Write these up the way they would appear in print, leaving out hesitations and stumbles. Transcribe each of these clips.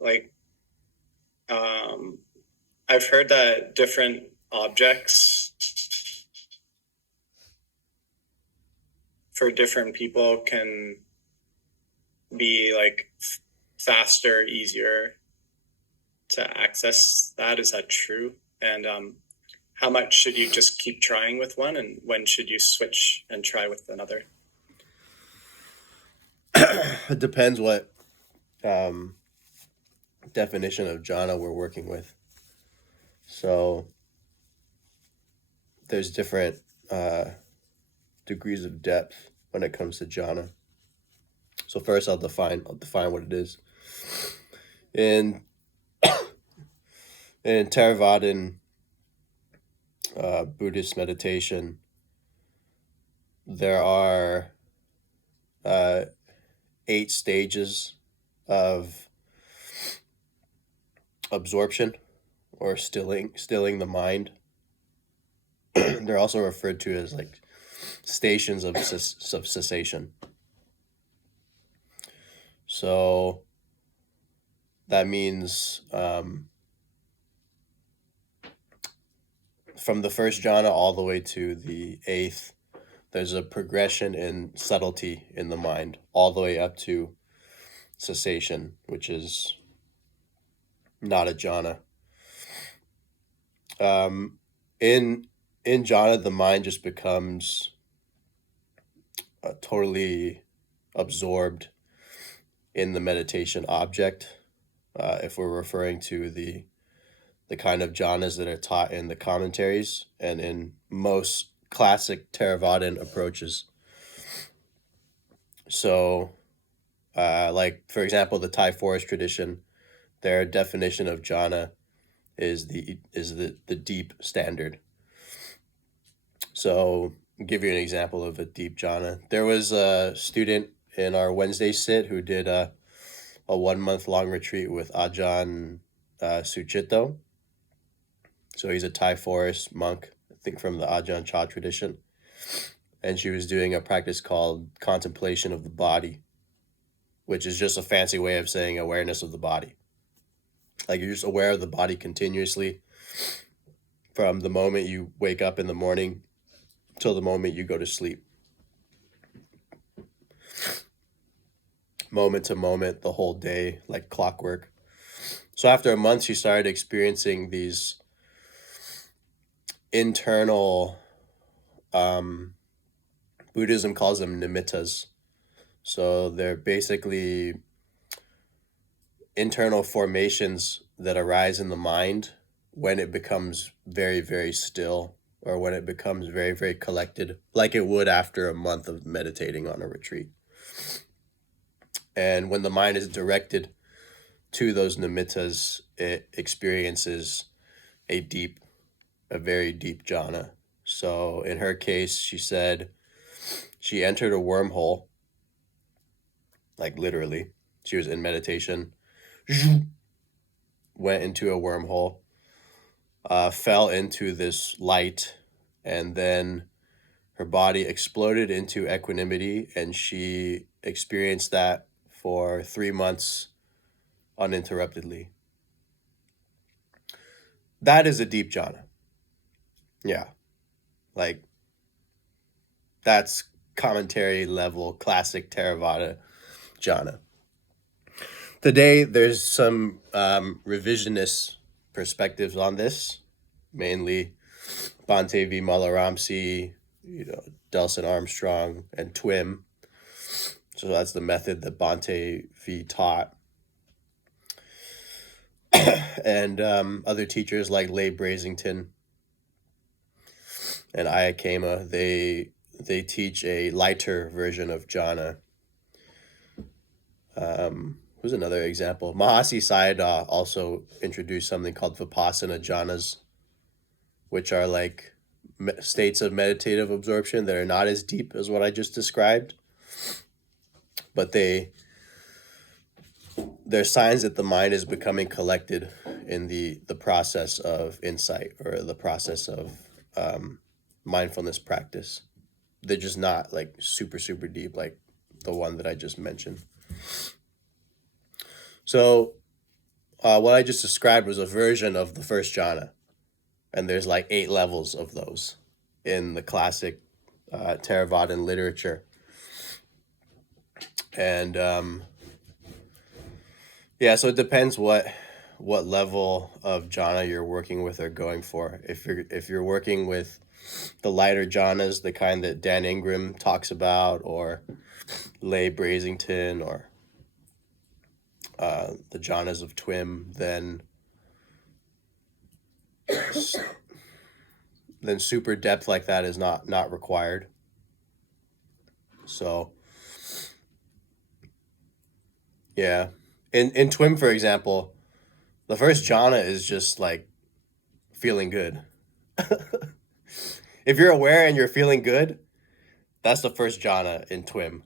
like, I've heard that different objects for different people can be like faster, easier to access that. Is that true? And how much should you just keep trying with one, and when should you switch and try with another? It depends what um, definition of jhana we're working with. So there's different degrees of depth when it comes to jhana. So first, I'll define what it is. In Theravadan Buddhist meditation, there are 8 stages of absorption or stilling the mind. They're also referred to as like stations of cessation. So that means from the first jhana all the way to the 8th, there's a progression in subtlety in the mind, all the way up to cessation, which is not a jhana. In jhana, the mind just becomes totally absorbed in the meditation object. If we're referring to the kind of jhanas that are taught in the commentaries and in most classic Theravadan approaches. So, like for example, the Thai forest tradition, their definition of jhana is the deep standard. So, I'll give you an example of a deep jhana. There was a student in our Wednesday sit who did a 1-month long retreat with Ajahn Suchito. So he's a Thai forest monk, I think from the Ajahn Chah tradition. And she was doing a practice called contemplation of the body, which is just a fancy way of saying awareness of the body. Like you're just aware of the body continuously from the moment you wake up in the morning till the moment you go to sleep. Moment to moment, the whole day, like clockwork. So after a month, she started experiencing these internal, Buddhism calls them nimittas. So they're basically internal formations that arise in the mind when it becomes very, very still, or when it becomes very, very collected, like it would after a month of meditating on a retreat. And when the mind is directed to those nimittas, it experiences a very deep jhana. So in her case, she said she entered a wormhole, like literally. She was in meditation, went into a wormhole, fell into this light, and then her body exploded into equanimity, and she experienced that for 3 months uninterruptedly. That is a deep jhana. Yeah. Like, that's commentary level, classic Theravada jhana. Today, there's some revisionist perspectives on this, mainly Bhante V. Malaramsi, Delson Armstrong, and Twim. So that's the method that Bhante V taught. And other teachers like Leigh Brasington and Ayakema, they teach a lighter version of jhana. Who's another example? Mahasi Sayadaw also introduced something called Vipassana jhanas, which are like states of meditative absorption that are not as deep as what I just described, but they're signs that the mind is becoming collected in the process of insight, or the process of mindfulness practice. They're just not like super, super deep like the one that I just mentioned. So What I just described was a version of the first jhana, and there's like 8 levels of those in the classic Theravadan literature. And yeah, so it depends what level of jhana you're working with or going for. If you're working with the lighter jhanas, the kind that Dan Ingram talks about, or Leigh Brasington, or the jhanas of Twim, then super depth like that is not required. So yeah, in Twim, for example, the first jhana is just like feeling good. If you're aware and you're feeling good, that's the first jhana in Twim.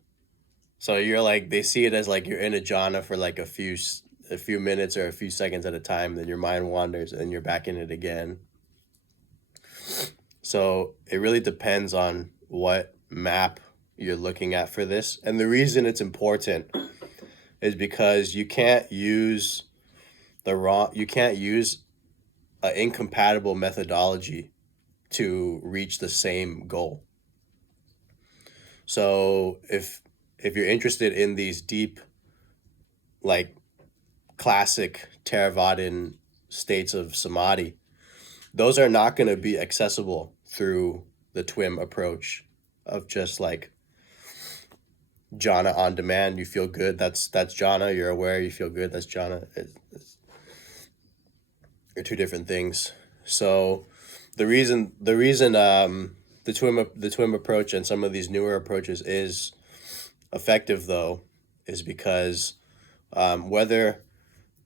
So you're like, they see it as like you're in a jhana for like a few minutes or a few seconds at a time, then your mind wanders and you're back in it again. So it really depends on what map you're looking at for this. And the reason it's important is because you can't use an incompatible methodology to reach the same goal. So if you're interested in these deep, like classic Theravadan states of samadhi, those are not going to be accessible through the Twim approach of just like jhana on demand. You feel good, that's jhana. You're aware, you feel good, that's jhana. They're two different things. So the reason the Twim approach and some of these newer approaches is effective, though, is because whether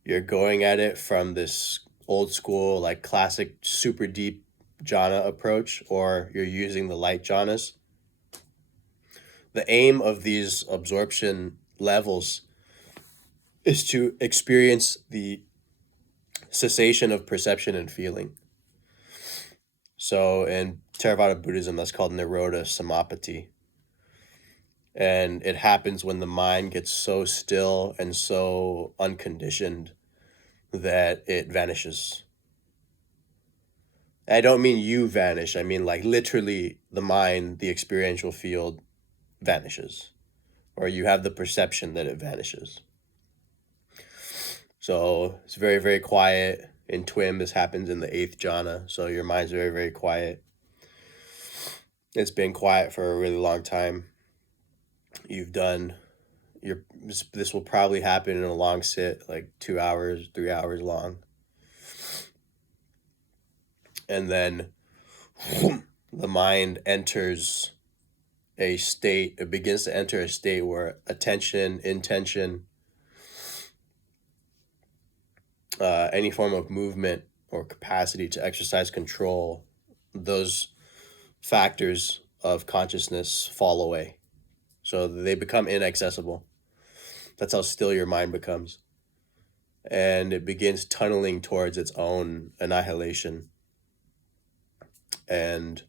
you're going at it from this old school, like classic, super deep jhana approach, or you're using the light jhanas, the aim of these absorption levels is to experience the cessation of perception and feeling. So in Theravada Buddhism, that's called Nirodha Samapati. And it happens when the mind gets so still and so unconditioned that it vanishes. I don't mean you vanish. I mean like literally the mind, the experiential field vanishes. Or you have the perception that it vanishes. So it's very, very quiet. In Twim, this happens in the 8th jhana. So your mind's very, very quiet. It's been quiet for a really long time. This will probably happen in a long sit, like 2 hours, 3 hours long. And then the mind enters it begins to enter a state where attention, intention, any form of movement or capacity to exercise control, those factors of consciousness fall away. So they become inaccessible. That's how still your mind becomes. And it begins tunneling towards its own annihilation. And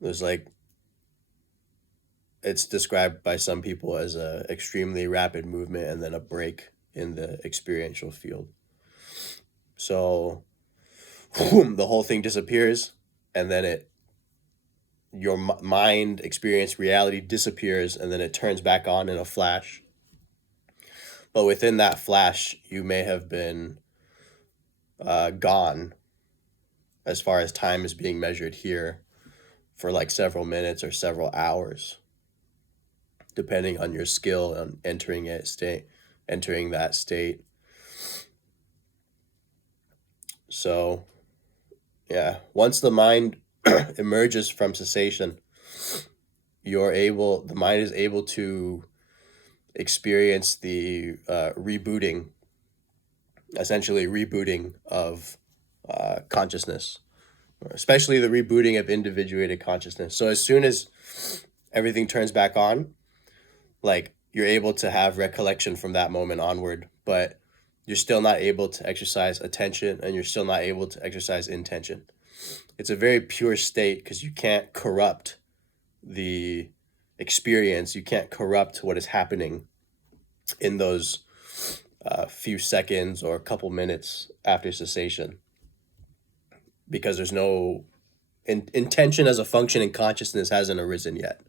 there's like, it's described by some people as a extremely rapid movement and then a break in the experiential field. So the whole thing disappears, and then your mind experience reality disappears, and then it turns back on in a flash. But within that flash, you may have been gone, as far as time is being measured here, for like several minutes or several hours, depending on your skill on entering that state. So yeah, once the mind emerges from cessation, the mind is able to experience the essentially rebooting of consciousness, especially the rebooting of individuated consciousness. So as soon as everything turns back on, like you're able to have recollection from that moment onward, but you're still not able to exercise attention and you're still not able to exercise intention. It's a very pure state because you can't corrupt the experience. You can't corrupt what is happening in those a few seconds or a couple minutes after cessation, because there's no intention as a function in consciousness hasn't arisen yet.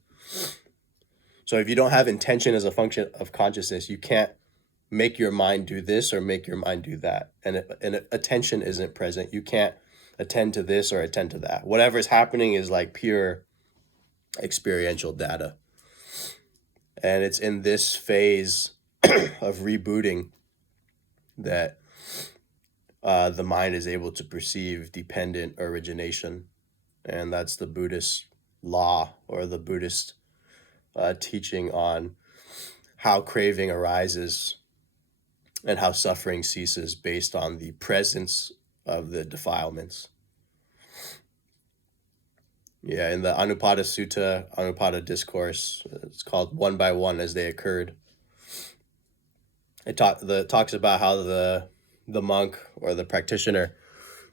So if you don't have intention as a function of consciousness, you can't make your mind do this or make your mind do that. And attention isn't present. You can't attend to this or attend to that. Whatever's happening is like pure experiential data. And it's in this phase of rebooting that the mind is able to perceive dependent origination. And that's the Buddhist law, or the Buddhist teaching on how craving arises and how suffering ceases based on the presence of the defilements. Yeah, in the Anupada Sutta, Anupada Discourse, it's called One by One as They Occurred. It talks about how the monk or the practitioner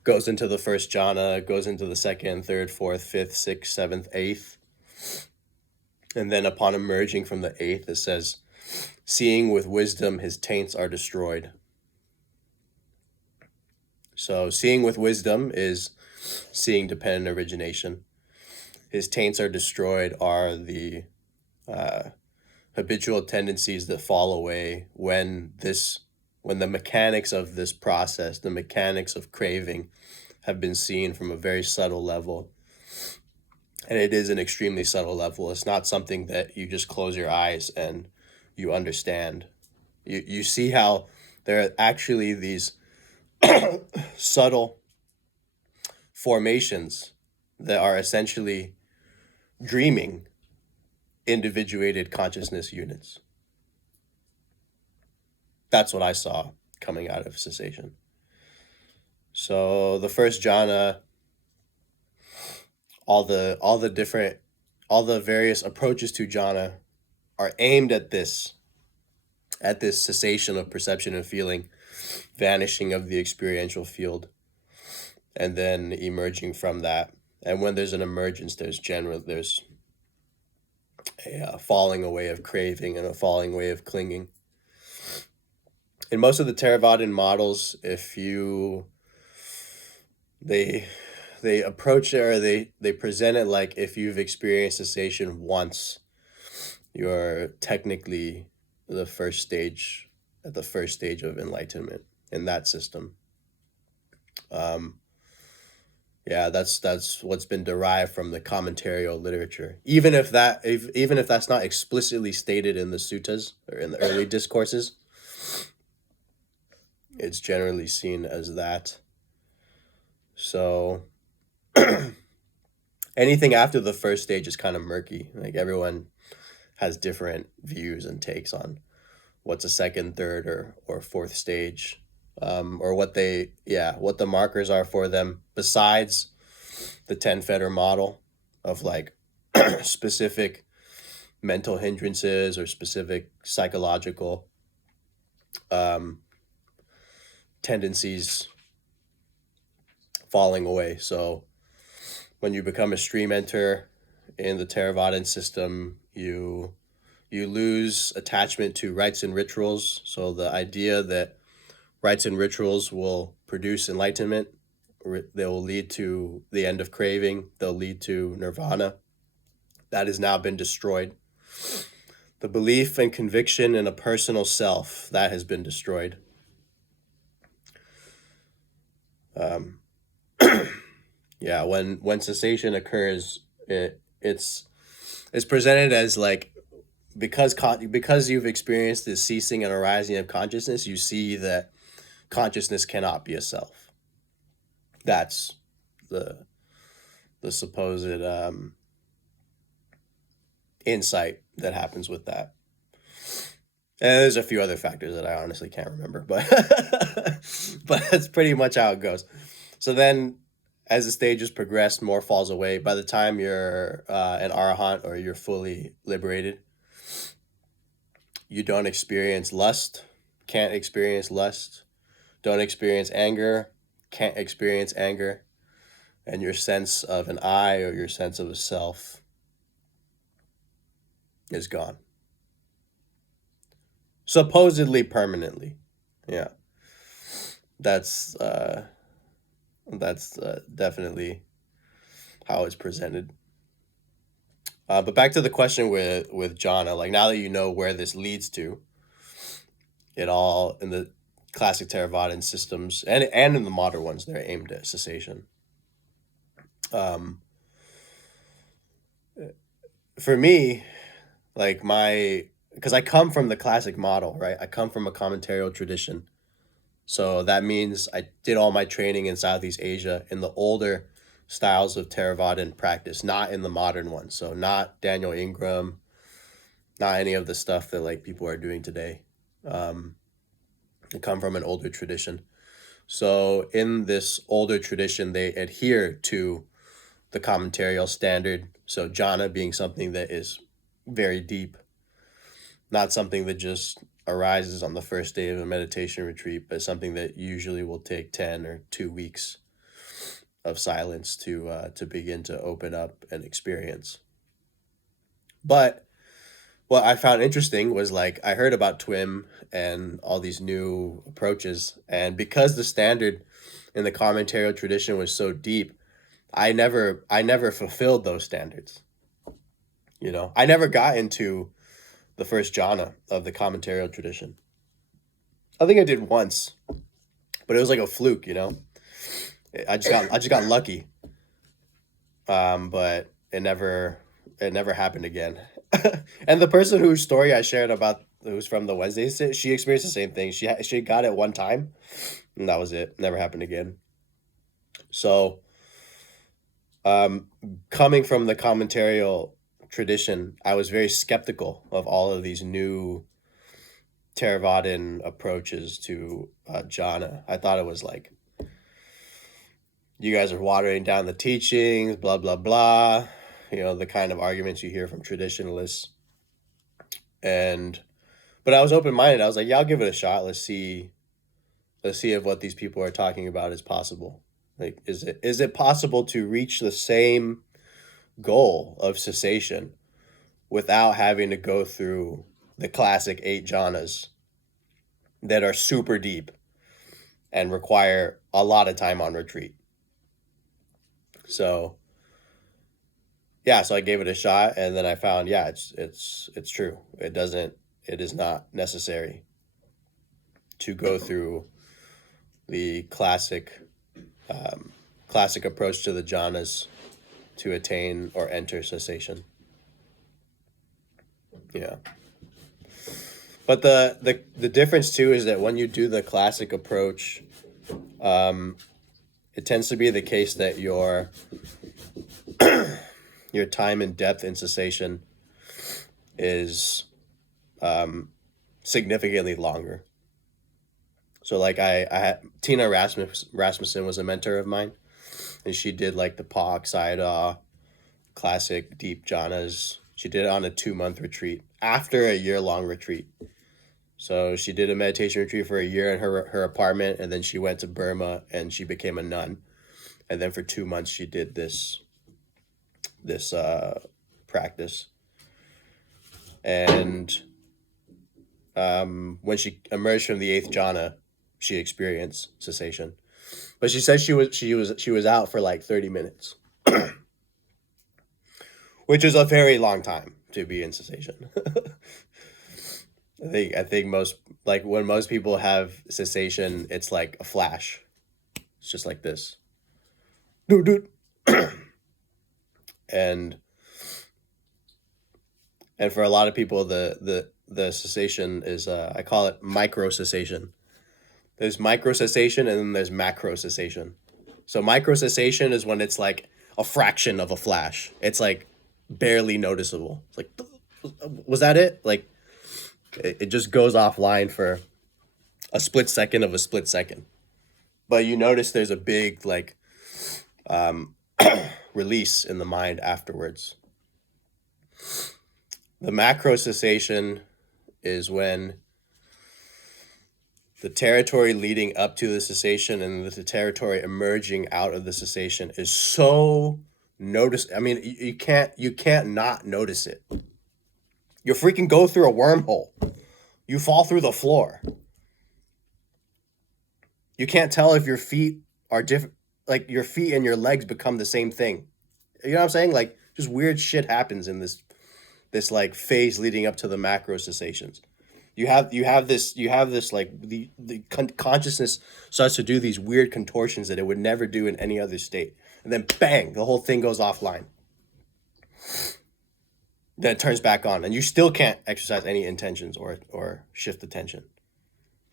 goes into the first jhana, goes into the second, third, fourth, fifth, sixth, seventh, eighth. And then upon emerging from the eighth, it says, seeing with wisdom, his taints are destroyed. So seeing with wisdom is seeing dependent origination. His taints are destroyed are the habitual tendencies that fall away when the mechanics of this process, the mechanics of craving, have been seen from a very subtle level. And it is an extremely subtle level. It's not something that you just close your eyes and you understand. You see how there are actually these subtle formations that are essentially dreaming individuated consciousness units. That's what I saw coming out of cessation. So the first jhana, all the various approaches to jhana are aimed at this cessation of perception and feeling, vanishing of the experiential field, and then emerging from that. And when there's an emergence, there's a falling away of craving and a falling away of clinging. In most of the Theravadan models, they approach it, or they present it like, if you've experienced cessation once, you're technically at the first stage of enlightenment in that system. Yeah, that's what's been derived from the commentarial literature. Even if that's not explicitly stated in the suttas or in the early discourses, it's generally seen as that. So anything after the first stage is kind of murky. Like, everyone has different views and takes on what's a second, third, or fourth stage, or what the markers are for them, besides the 10 fetter model of like specific mental hindrances or specific psychological tendencies falling away. So when you become a stream enter in the Theravadan system, you lose attachment to rites and rituals. So the idea that rites and rituals will produce enlightenment, they will lead to the end of craving, they'll lead to nirvana, that has now been destroyed. The belief and conviction in a personal self, that has been destroyed. Yeah, when cessation occurs, it's presented as like, because you've experienced this ceasing and arising of consciousness, you see that consciousness cannot be a self. That's the supposed insight that happens with that. And there's a few other factors that I honestly can't remember, but that's pretty much how it goes. So then, as the stages progress, more falls away. By the time you're an arahant, or you're fully liberated, you don't experience lust, can't experience lust, don't experience anger, can't experience anger, and your sense of an I, or your sense of a self, is gone. Supposedly permanently. Yeah, that's definitely how it's presented. But back to the question with Jhana, like now that you know where this leads to, it all in the classic Theravadan systems and in the modern ones, they're aimed at cessation. Um, for me, like because I come from the classic model, right? I come from a commentarial tradition. So that means I did all my training in Southeast Asia in the older styles of Theravadan practice, not in the modern ones. So not Daniel Ingram, not any of the stuff that like people are doing today. I come from an older tradition. So in this older tradition, they adhere to the commentarial standard. So jhana being something that is very deep, not something that just arises on the first day of a meditation retreat, but something that usually will take 10 or 2 weeks of silence to begin to open up and experience. But what I found interesting was like I heard about TWIM and all these new approaches, and because the standard in the commentarial tradition was so deep, I never fulfilled those standards. You know, I never got into the first jhana of the commentarial tradition. I think I did once, but it was like a fluke. You know, I just got lucky. But it never happened again. And the person whose story I shared about who's from the Wednesday sit, she experienced the same thing. She got it one time, and that was it. Never happened again. So, um, coming from the commentarial tradition, I was very skeptical of all of these new Theravadan approaches to jhana. I thought it was like you guys are watering down the teachings, blah blah blah. You know, the kind of arguments you hear from traditionalists. And but I was open minded. I was like, yeah, I'll give it a shot. Let's see if what these people are talking about is possible. Like, is it possible to reach the same goal of cessation without having to go through the classic 8 jhanas that are super deep and require a lot of time on retreat? So yeah, so I gave it a shot, and then I found, yeah, it's true. It is not necessary to go through the classic approach to the jhanas to attain or enter cessation. Yeah. But the difference too is that when you do the classic approach, um, it tends to be the case that your time and depth in cessation is significantly longer. So like I had Tina Rasmussen was a mentor of mine, and she did like the Pa Sayadaw classic deep jhanas. She did it on a 2 month retreat after a year-long retreat. So she did a meditation retreat for a year in her apartment, and then she went to Burma and she became a nun. And then for 2 months she did this practice. And when she emerged from the 8th jhana, she experienced cessation. But she said she was out for like 30 minutes, which is a very long time to be in cessation. I think most, like when most people have cessation, it's like a flash. It's just like this. Doot, doot. and and for a lot of people, the cessation is I call it micro cessation. There's micro cessation and then there's macro cessation. So micro cessation is when it's like a fraction of a flash. It's like barely noticeable. It's like, was that it? Like it just goes offline for a split second of a split second. But you notice there's a big like um, release in the mind afterwards. The macro cessation is when the territory leading up to the cessation and the territory emerging out of the cessation is so notice. I mean, you can't not notice it. You freaking go through a wormhole. You fall through the floor. You can't tell if your feet are different, like your feet and your legs become the same thing. You know what I'm saying? Like just weird shit happens in this like phase leading up to the macro cessations. You have this like the consciousness starts to do these weird contortions that it would never do in any other state, and then bang, the whole thing goes offline. Then it turns back on, and you still can't exercise any intentions or shift attention,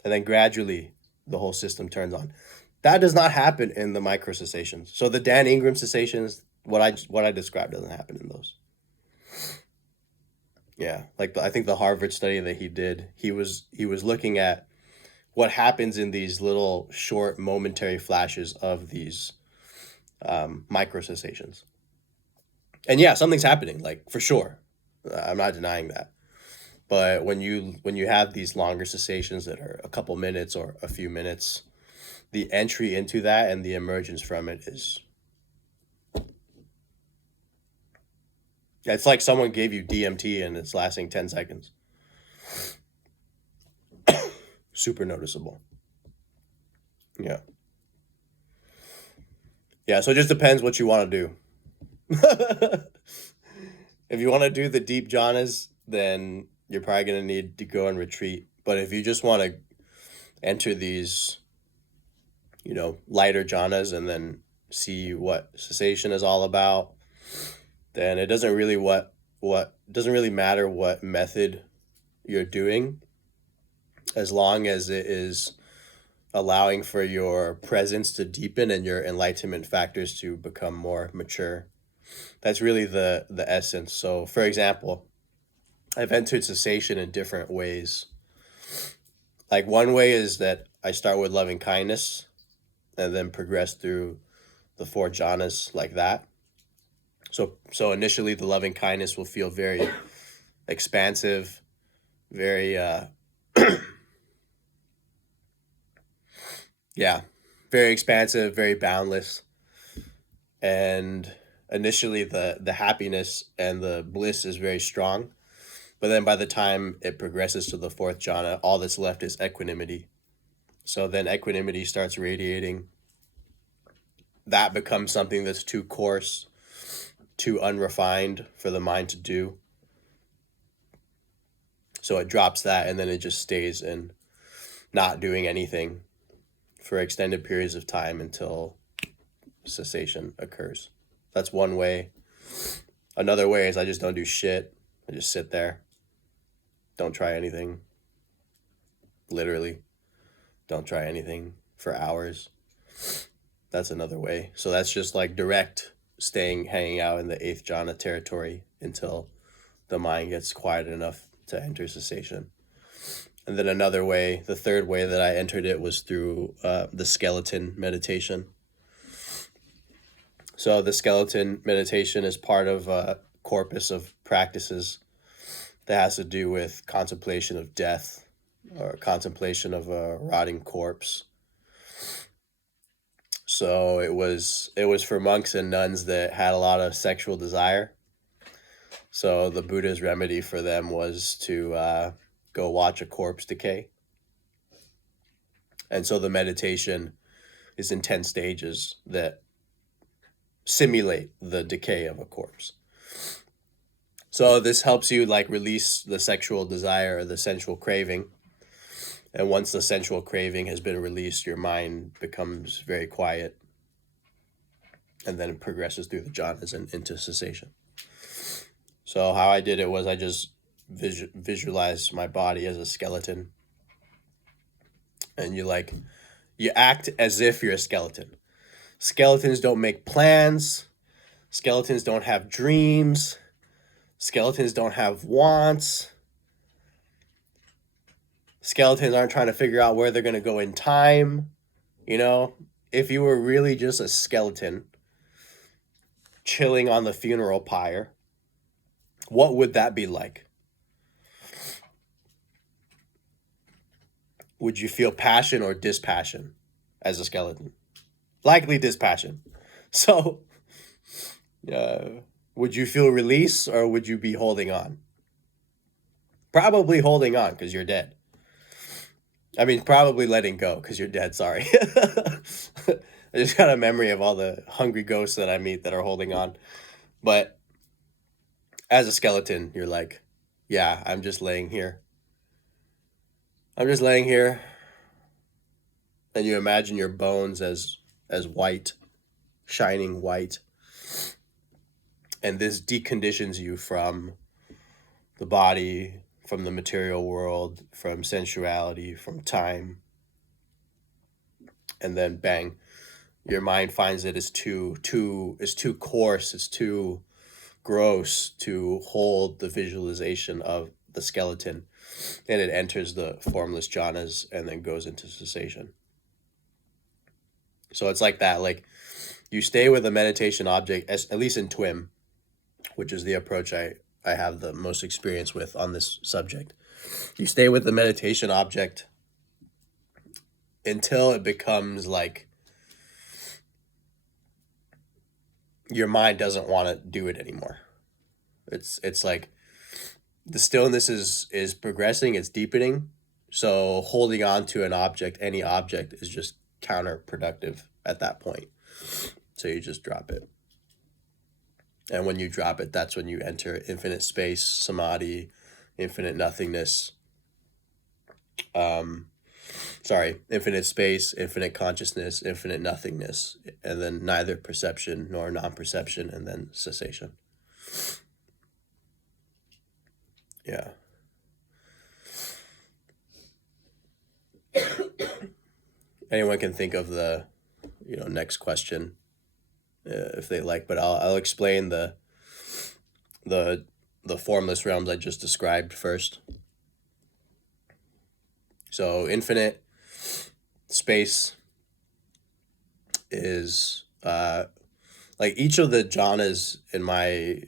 and then gradually the whole system turns on. That does not happen in the micro cessations. So the Dan Ingram cessations, what I described, doesn't happen in those. Yeah, like I think the Harvard study that he did, he was looking at what happens in these little short momentary flashes of these micro cessations. And yeah, something's happening, like for sure. I'm not denying that. But when you have these longer cessations that are a couple minutes or a few minutes, the entry into that and the emergence from it is, it's like someone gave you DMT and it's lasting 10 seconds. Super noticeable. Yeah. Yeah, so it just depends what you want to do. If you want to do the deep jhanas, then you're probably going to need to go and retreat. But if you just want to enter these, lighter jhanas and then see what cessation is all about, then it doesn't really doesn't really matter what method you're doing, as long as it is allowing for your presence to deepen and your enlightenment factors to become more mature. That's really the essence. So for example, I've entered cessation in different ways. Like one way is that I start with loving kindness and then progress through the four jhanas like that. So initially the loving kindness will feel very expansive, very yeah, very expansive, very boundless. And initially the happiness and the bliss is very strong. But then by the time it progresses to the fourth jhana, all that's left is equanimity. So then equanimity starts radiating. That becomes something that's too coarse, too unrefined for the mind to do. So it drops that, and then it just stays in not doing anything for extended periods of time until cessation occurs. That's one way. Another way is I just don't do shit. I just sit there. Don't try anything. Literally. Don't try anything for hours. That's another way. So that's just like direct hanging out in the eighth jhana territory until the mind gets quiet enough to enter cessation. And then another way, the third way that I entered it was through the skeleton meditation. So the skeleton meditation is part of a corpus of practices that has to do with contemplation of death or contemplation of a rotting corpse. So it was for monks and nuns that had a lot of sexual desire. So the Buddha's remedy for them was to go watch a corpse decay. And so the meditation is in 10 stages that simulate the decay of a corpse. So this helps you like release the sexual desire or the sensual craving. And once the sensual craving has been released, your mind becomes very quiet. And then it progresses through the jhanas and into cessation. So how I did it was I just visualized my body as a skeleton. And you act as if you're a skeleton. Skeletons don't make plans. Skeletons don't have dreams. Skeletons don't have wants. Skeletons aren't trying to figure out where they're going to go in time. If you were really just a skeleton chilling on the funeral pyre, what would that be like? Would you feel passion or dispassion as a skeleton? Likely dispassion. So, would you feel release or would you be holding on? Probably holding on because you're dead. I mean, probably letting go because you're dead. Sorry. I just got a memory of all the hungry ghosts that I meet that are holding on. But as a skeleton, you're like, yeah, I'm just laying here. I'm just laying here. And you imagine your bones as white, shining white. And this deconditions you from the body, from the material world, from sensuality, from time. And then bang, your mind finds it is too coarse, it's too gross to hold the visualization of the skeleton, and it enters the formless jhanas and then goes into cessation. So it's like that, like you stay with a meditation object, at least in TWIM, which is the approach I have the most experience with on this subject. You stay with the meditation object until it becomes like your mind doesn't want to do it anymore. It's like the stillness is progressing, it's deepening. So holding on to an object, any object, is just counterproductive at that point. So you just drop it. And when you drop it, that's when you enter infinite space, samadhi, infinite nothingness. Infinite space, infinite consciousness, infinite nothingness, and then neither perception nor non-perception, and then cessation. Yeah. Anyone can think of the, next question if they like, but I'll explain the formless realms I just described first. So infinite space is like each of the jhanas in my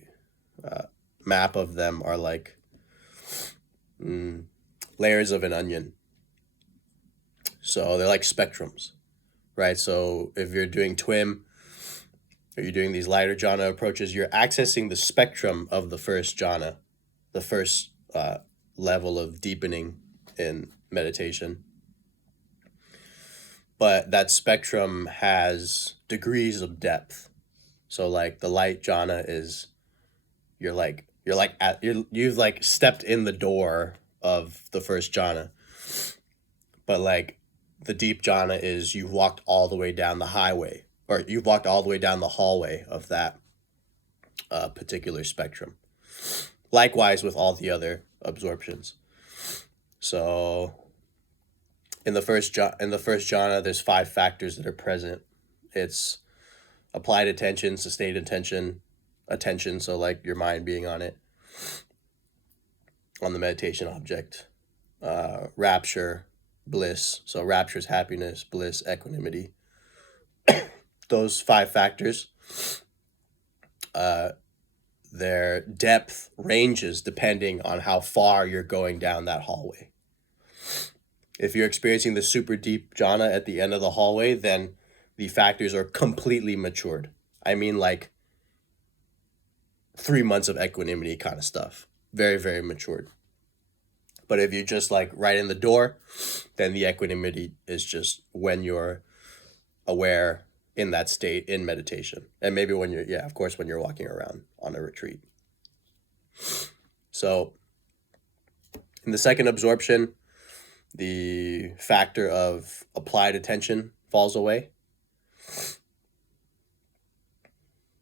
map of them are like layers of an onion. So they're like spectrums, right? So if you're doing TWIM, or you're doing these lighter jhana approaches, you're accessing the spectrum of the first jhana, the first level of deepening in meditation. But that spectrum has degrees of depth. So like the light jhana is you've like stepped in the door of the first jhana. But like the deep jhana is you've walked all the way down the highway, or you've walked all the way down the hallway of that particular spectrum. Likewise with all the other absorptions. So in the first jhana, there's 5 factors that are present. It's applied attention, sustained attention, so like your mind being on it, on the meditation object. Rapture, bliss. So rapture is happiness, bliss, equanimity. Those 5 factors, their depth ranges depending on how far you're going down that hallway. If you're experiencing the super deep jhana at the end of the hallway, then the factors are completely matured. I mean, like 3 months of equanimity kind of stuff. Very, very matured. But if you're just like right in the door, then the equanimity is just when you're aware in that state in meditation. And maybe when you're, of course, when you're walking around on a retreat. So in the second absorption, the factor of applied attention falls away.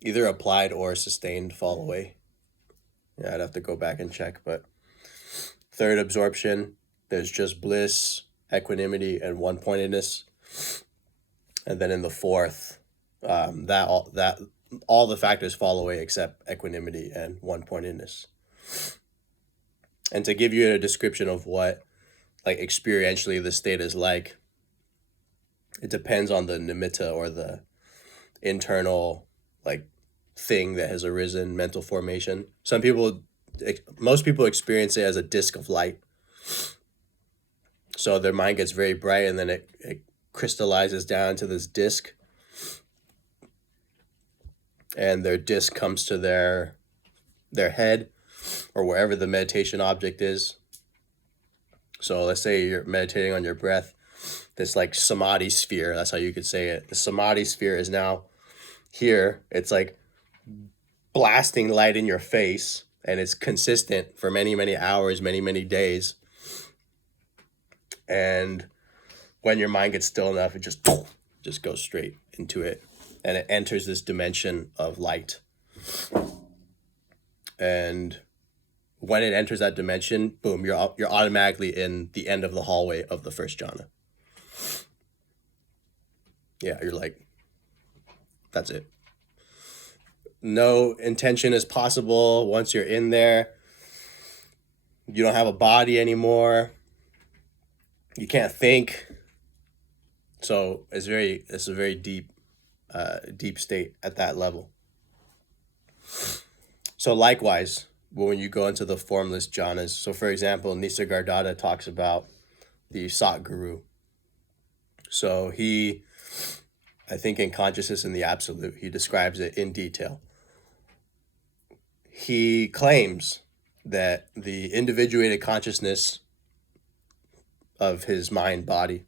Either applied or sustained fall away. Yeah, I'd have to go back and check, but third absorption, there's just bliss, equanimity, and one-pointedness. And then in the fourth, all the factors fall away except equanimity and one-pointedness. And to give you a description of what, like, experientially the state is like, it depends on the nimitta, or the internal, like, thing that has arisen, mental formation. Most people experience it as a disk of light. So their mind gets very bright, and then it crystallizes down to this disk, and their disk comes to their head, or wherever the meditation object is. So let's say you're meditating on your breath, this like samadhi sphere, that's how you could say it. The samadhi sphere is now here. It's like blasting light in your face, and it's consistent for many, many hours, many, many days. And when your mind gets still enough, it just goes straight into it, and it enters this dimension of light. And when it enters that dimension, boom, you're automatically in the end of the hallway of the first jhana. Yeah, you're like, that's it. No intention is possible once you're in there. You don't have a body anymore. You can't think. So it's a very deep state at that level. So likewise, when you go into the formless jhanas, so for example, Nisargadatta talks about the Satguru. So he, I think in Consciousness in the Absolute, he describes it in detail. He claims that the individuated consciousness of his mind body,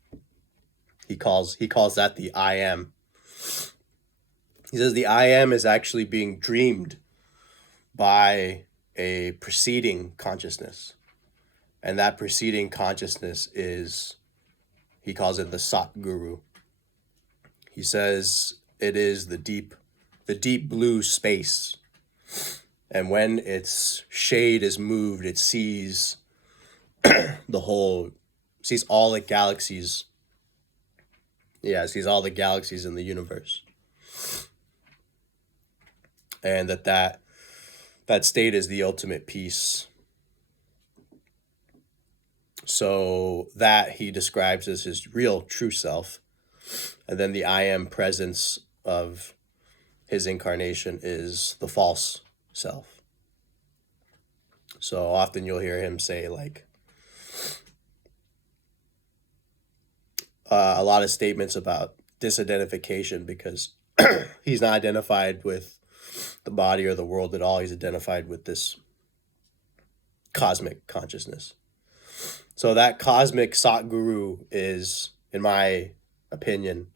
he calls that the I am. He says the I am is actually being dreamed by a preceding consciousness. And that preceding consciousness is, he calls it the Satguru. He says it is the deep blue space. And when its shade is moved, it sees sees all the galaxies. Yeah, it sees all the galaxies in the universe. And that state is the ultimate peace. So that he describes as his real true self. And then the I am presence of his incarnation is the false self. So often you'll hear him say like a lot of statements about disidentification, because he's not identified with the body or the world at all. He's identified with this cosmic consciousness. So that cosmic Satguru is, in my opinion,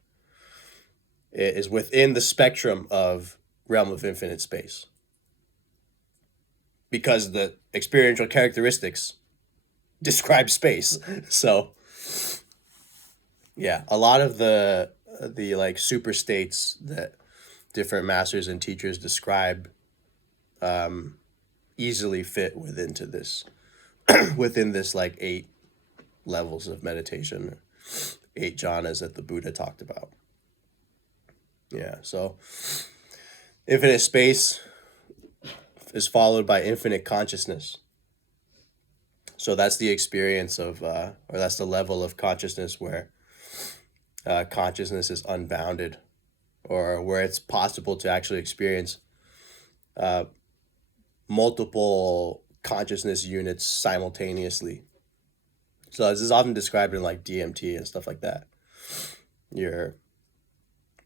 it is within the spectrum of realm of infinite space, because the experiential characteristics describe space. So yeah, a lot of the like super states that different masters and teachers describe easily fit within this like 8 levels of meditation, 8 jhanas that the Buddha talked about. Yeah, so infinite space is followed by infinite consciousness. So that's the experience of, or that's the level of consciousness where consciousness is unbounded, or where it's possible to actually experience multiple consciousness units simultaneously. So this is often described in like DMT and stuff like that. You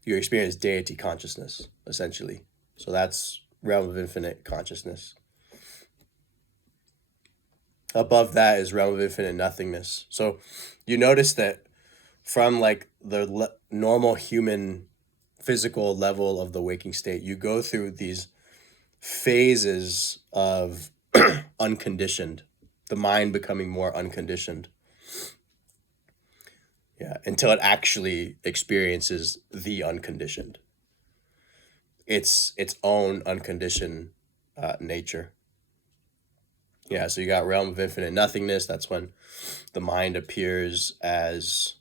experience deity consciousness, essentially. So that's realm of infinite consciousness. Above that is realm of infinite nothingness. So you notice that from like the normal human physical level of the waking state, you go through these phases of unconditioned, the mind becoming more unconditioned. Yeah, until it actually experiences the unconditioned, its own unconditioned nature. Yeah, so you got realm of infinite nothingness. That's when the mind appears as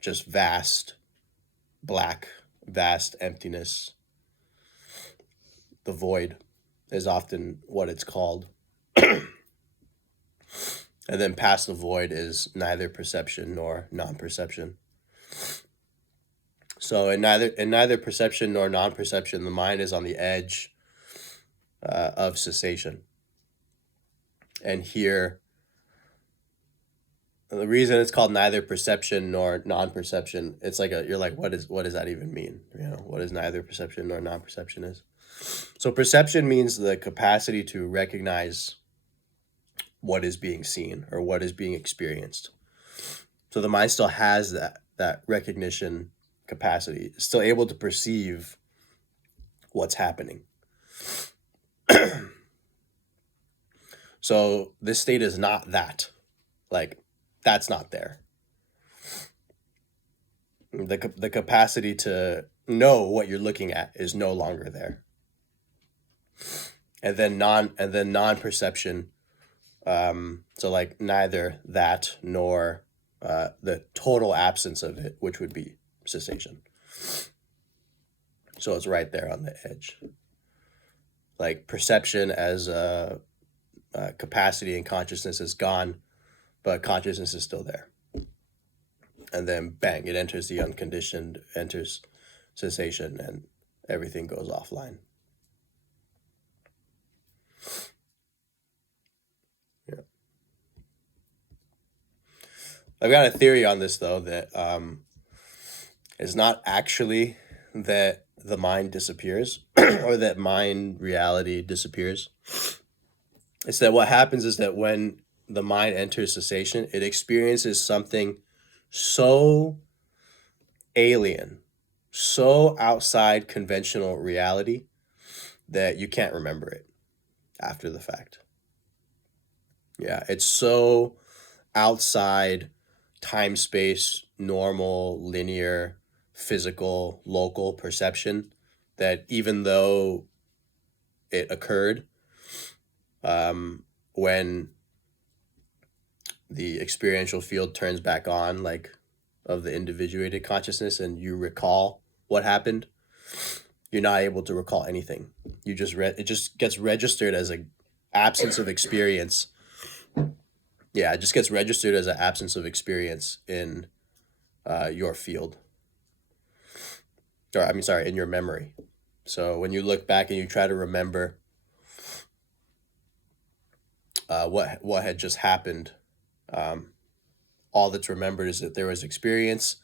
just vast black, vast emptiness. The void is often what it's called. And then past the void is neither perception nor non-perception. So in neither perception nor non-perception, the mind is on the edge of cessation. And here, the reason it's called neither perception nor non-perception, it's like you're like, what does that even mean? You know, what is neither perception nor non-perception is? So perception means the capacity to recognize what is being seen or what is being experienced. So the mind still has that recognition capacity, it's still able to perceive what's happening. So this state is not that. Like, that's not there. The capacity to know what you're looking at is no longer there. And then non perception. So like neither that nor the total absence of it, which would be cessation. So it's right there on the edge. Like perception as capacity and consciousness is gone, but consciousness is still there. And then bang, it enters the unconditioned, enters cessation, and everything goes offline. Yeah. I've got a theory on this though that it's not actually that the mind disappears or that mind reality disappears. It's that what happens is that when the mind enters cessation, it experiences something so alien, so outside conventional reality that you can't remember it after the fact. Yeah, it's so outside time, space, normal, linear, physical, local perception that even though it occurred when the experiential field turns back on, like of the individuated consciousness, and you recall what happened, you're not able to recall anything. You just it just gets registered as a absence of experience. Yeah, it just gets registered as an absence of experience in your field, or I mean, sorry, in your memory. So when you look back and you try to remember what had just happened, all that's remembered is that there was experience,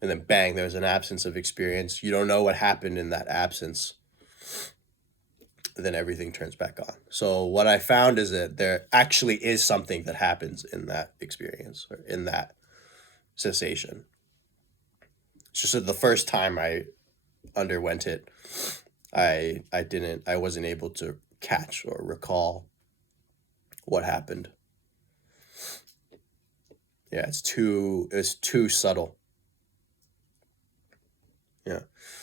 and then bang, there was an absence of experience. You don't know what happened in that absence. Then everything turns back on. So what I found is that there actually is something that happens in that experience or in that cessation. It's just that the first time I underwent it, I wasn't able to catch or recall what happened. Yeah, it's too subtle. Yeah.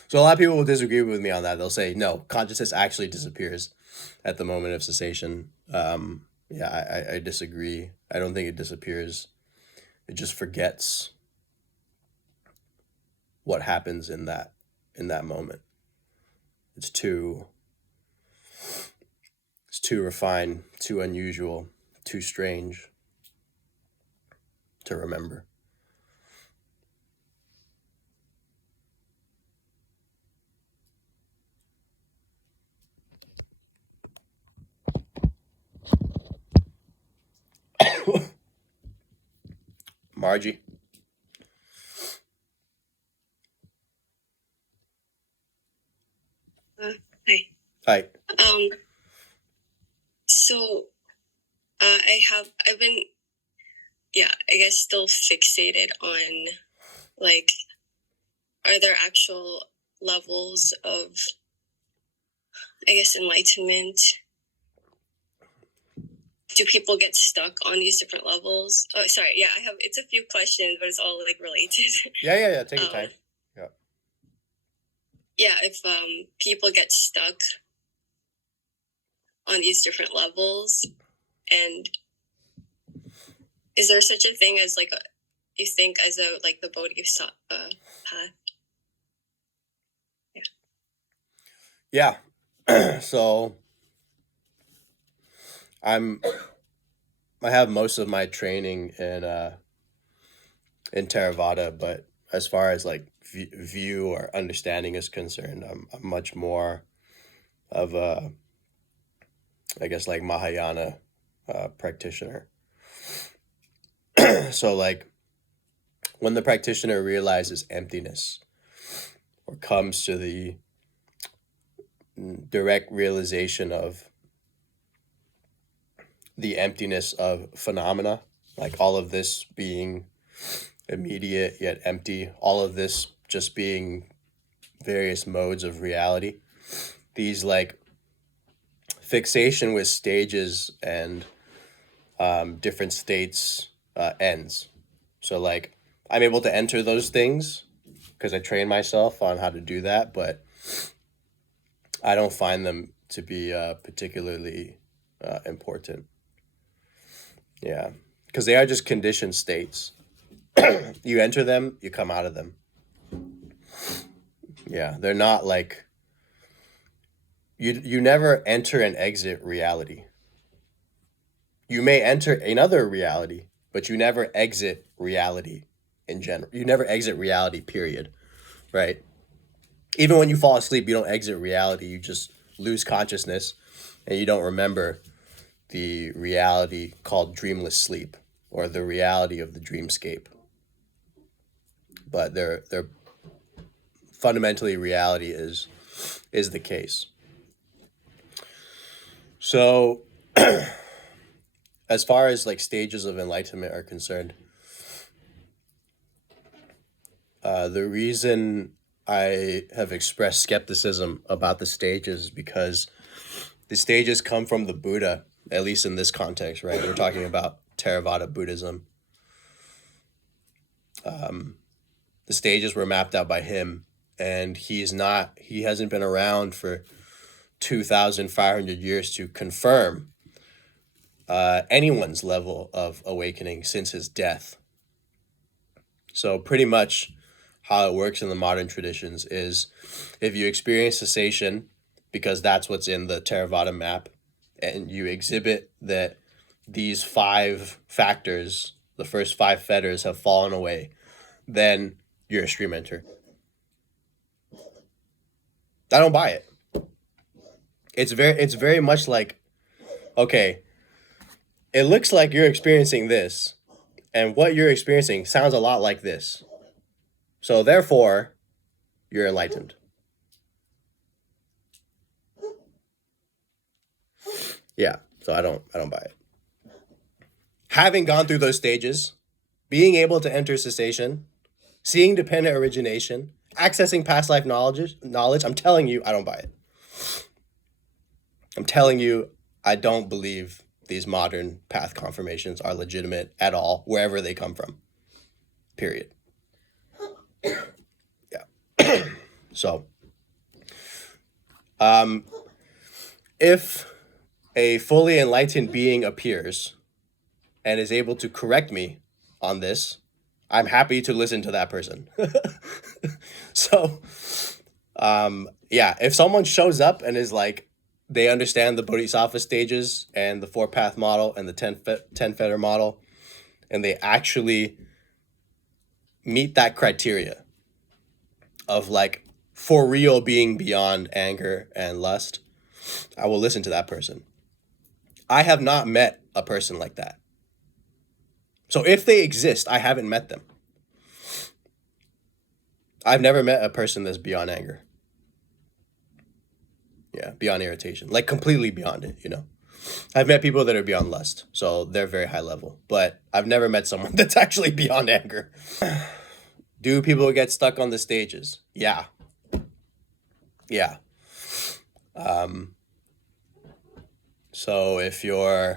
So a lot of people will disagree with me on that. They'll say, no, consciousness actually disappears at the moment of cessation. Yeah, I disagree. I don't think it disappears. It just forgets what happens in that moment. It's too refined, too unusual, too strange to remember. Margie. Hi. Hi. So I've been, yeah, I guess still fixated on, like, are there actual levels of, I guess, enlightenment? Do people get stuck on these different levels? Oh, sorry. Yeah, it's a few questions, but it's all like related. Yeah. Take your time. Yeah. Yeah, if people get stuck on these different levels, and is there such a thing as like you think as a like the bodhisattva path? Yeah. So I have most of my training in Theravada, but as far as like view or understanding is concerned, I'm much more of a, I guess, like Mahayana practitioner. So like when the practitioner realizes emptiness or comes to the direct realization of the emptiness of phenomena, like all of this being immediate yet empty, all of this just being various modes of reality. These like fixation with stages and different states ends. So like I'm able to enter those things because I train myself on how to do that, but I don't find them to be particularly important. Yeah, because they are just conditioned states. You enter them, you come out of them. Yeah, they're not like you never enter and exit reality. You may enter another reality, but you never exit reality in general. You never exit reality, period. Right? Even when you fall asleep, you don't exit reality. You just lose consciousness and you don't remember the reality called dreamless sleep or the reality of the dreamscape. But they're fundamentally reality is the case. So as far as like stages of enlightenment are concerned, the reason I have expressed skepticism about the stages is because the stages come from the Buddha, at least in this context, right? We're talking about Theravada Buddhism. The stages were mapped out by him, and he hasn't been around for 2,500 years to confirm anyone's level of awakening since his death. So pretty much how it works in the modern traditions is if you experience cessation, because that's what's in the Theravada map, and you exhibit that these 5 factors, the first 5 fetters have fallen away, then you're a stream enter. I don't buy it. It's very much like, okay, it looks like you're experiencing this, and what you're experiencing sounds a lot like this. So therefore, you're enlightened. Yeah, so I don't buy it. Having gone through those stages, being able to enter cessation, seeing dependent origination, accessing past life knowledge, I'm telling you, I don't buy it. I'm telling you, I don't believe these modern path confirmations are legitimate at all, wherever they come from. Period. Yeah. So, if a fully enlightened being appears and is able to correct me on this, I'm happy to listen to that person. So, yeah, if someone shows up and is like, they understand the Bodhisattva stages and the 4-path model and the 10 fetter model, and they actually meet that criteria of like for real being beyond anger and lust, I will listen to that person. I have not met a person like that. So if they exist, I haven't met them. I've never met a person that's beyond anger. Yeah, beyond irritation, like completely beyond it, you know. I've met people that are beyond lust, so they're very high level, but I've never met someone that's actually beyond anger. Do people get stuck on the stages? Yeah. Yeah. So if the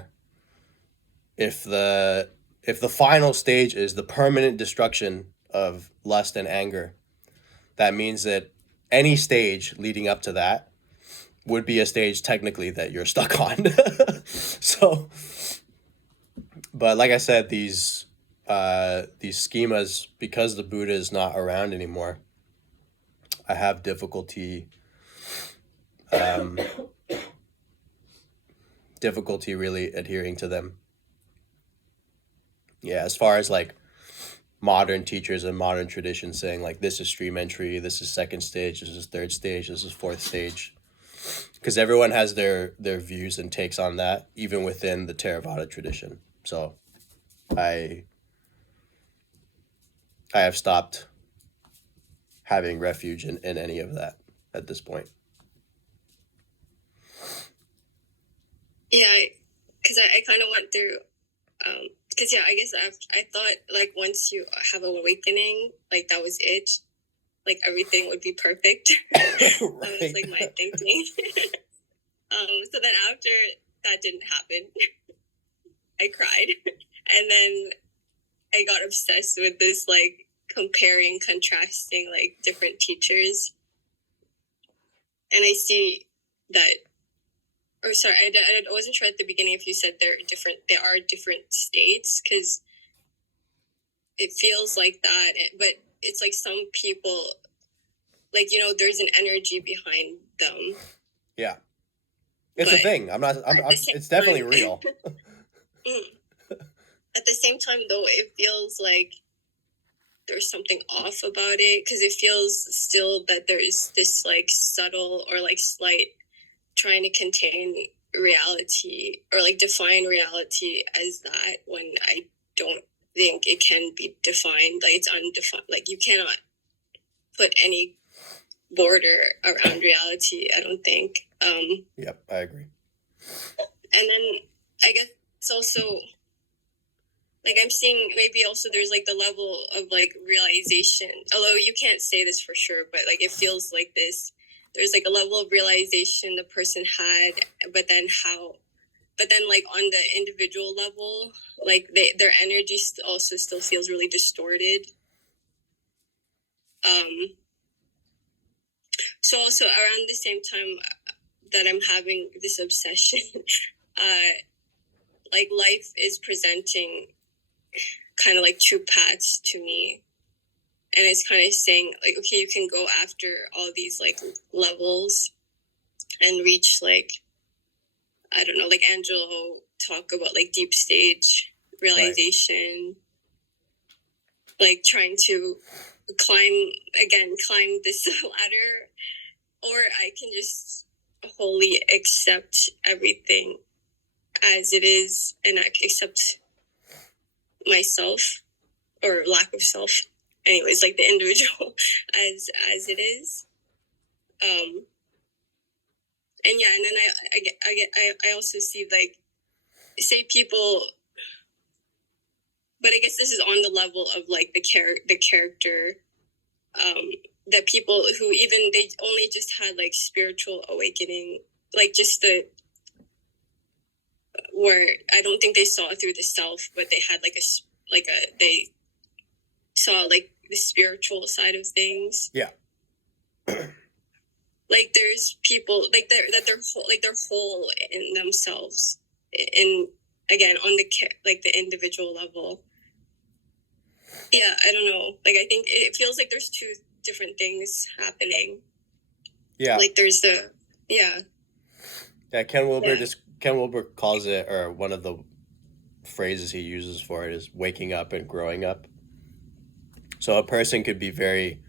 final stage is the permanent destruction of lust and anger, that means that any stage leading up to that would be a stage technically that you're stuck on. So, but like I said, these schemas, because the Buddha is not around anymore, I have difficulty really adhering to them. Yeah, as far as like modern teachers and modern traditions saying like this is stream entry, this is 2nd stage, this is 3rd stage, this is 4th stage, because everyone has their views and takes on that, even within the Theravada tradition. So I have stopped having refuge in any of that at this point. Yeah, because I kind of went through, because I guess I thought like once you have an awakening, like that was it, like everything would be perfect. That was like my thinking. So then after that didn't happen, I cried, and then I got obsessed with this like comparing, contrasting like different teachers, and I see that. Or sorry, I wasn't sure at the beginning if you said they're different. They are different states, because it feels like that, but it's like some people, like, there's an energy behind them. Yeah, it's a thing. It's definitely real. At the same time, though, it feels like there's something off about it, because it feels still that there's this like subtle or like slight trying to contain reality or like define reality as that, when I don't think it can be defined. Like it's undefined. Like you cannot put any border around reality, I don't think. Yep, I agree. And then I guess it's also like I'm seeing maybe also there's like the level of like realization, although you can't say this for sure, but like it feels like this. There's like a level of realization the person had, but then like on the individual level, like their energy also still feels really distorted. So also around the same time that I'm having this obsession, like life is presenting kind of like two paths to me. And it's kind of saying like, okay, you can go after all these like levels and reach like, I don't know, like Angelo talk about like deep stage realization, like trying to climb this ladder, or I can just wholly accept everything as it is and accept myself or lack of self. Anyways, like the individual as it is. And yeah, and then I also see like, say people, but I guess this is on the level of like the character, that people who even they only just had like spiritual awakening, like just where I don't think they saw through the self, but they had they saw like the spiritual side of things. Yeah. Like there's people like they're whole in themselves, in again on the individual level. Yeah, I don't know. Like I think it feels like there's two different things happening. Yeah. Like there's the yeah. Ken Wilber calls it, or one of the phrases he uses for it is waking up and growing up. So a person could be very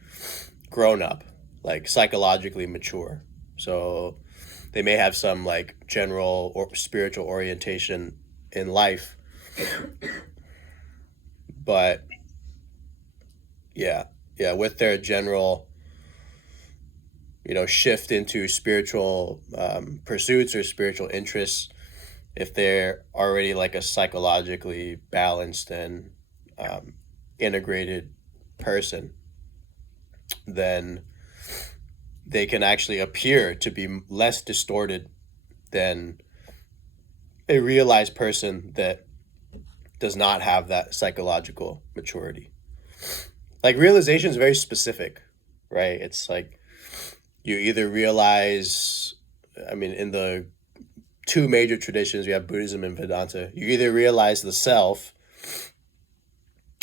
grown up, like psychologically mature. So they may have some like general or spiritual orientation in life, but yeah, with their general, shift into spiritual pursuits or spiritual interests, if they're already like a psychologically balanced and integrated person, then they can actually appear to be less distorted than a realized person that does not have that psychological maturity. Like realization is very specific, right? It's like you either realize, in the two major traditions, we have Buddhism and Vedanta, you either realize the self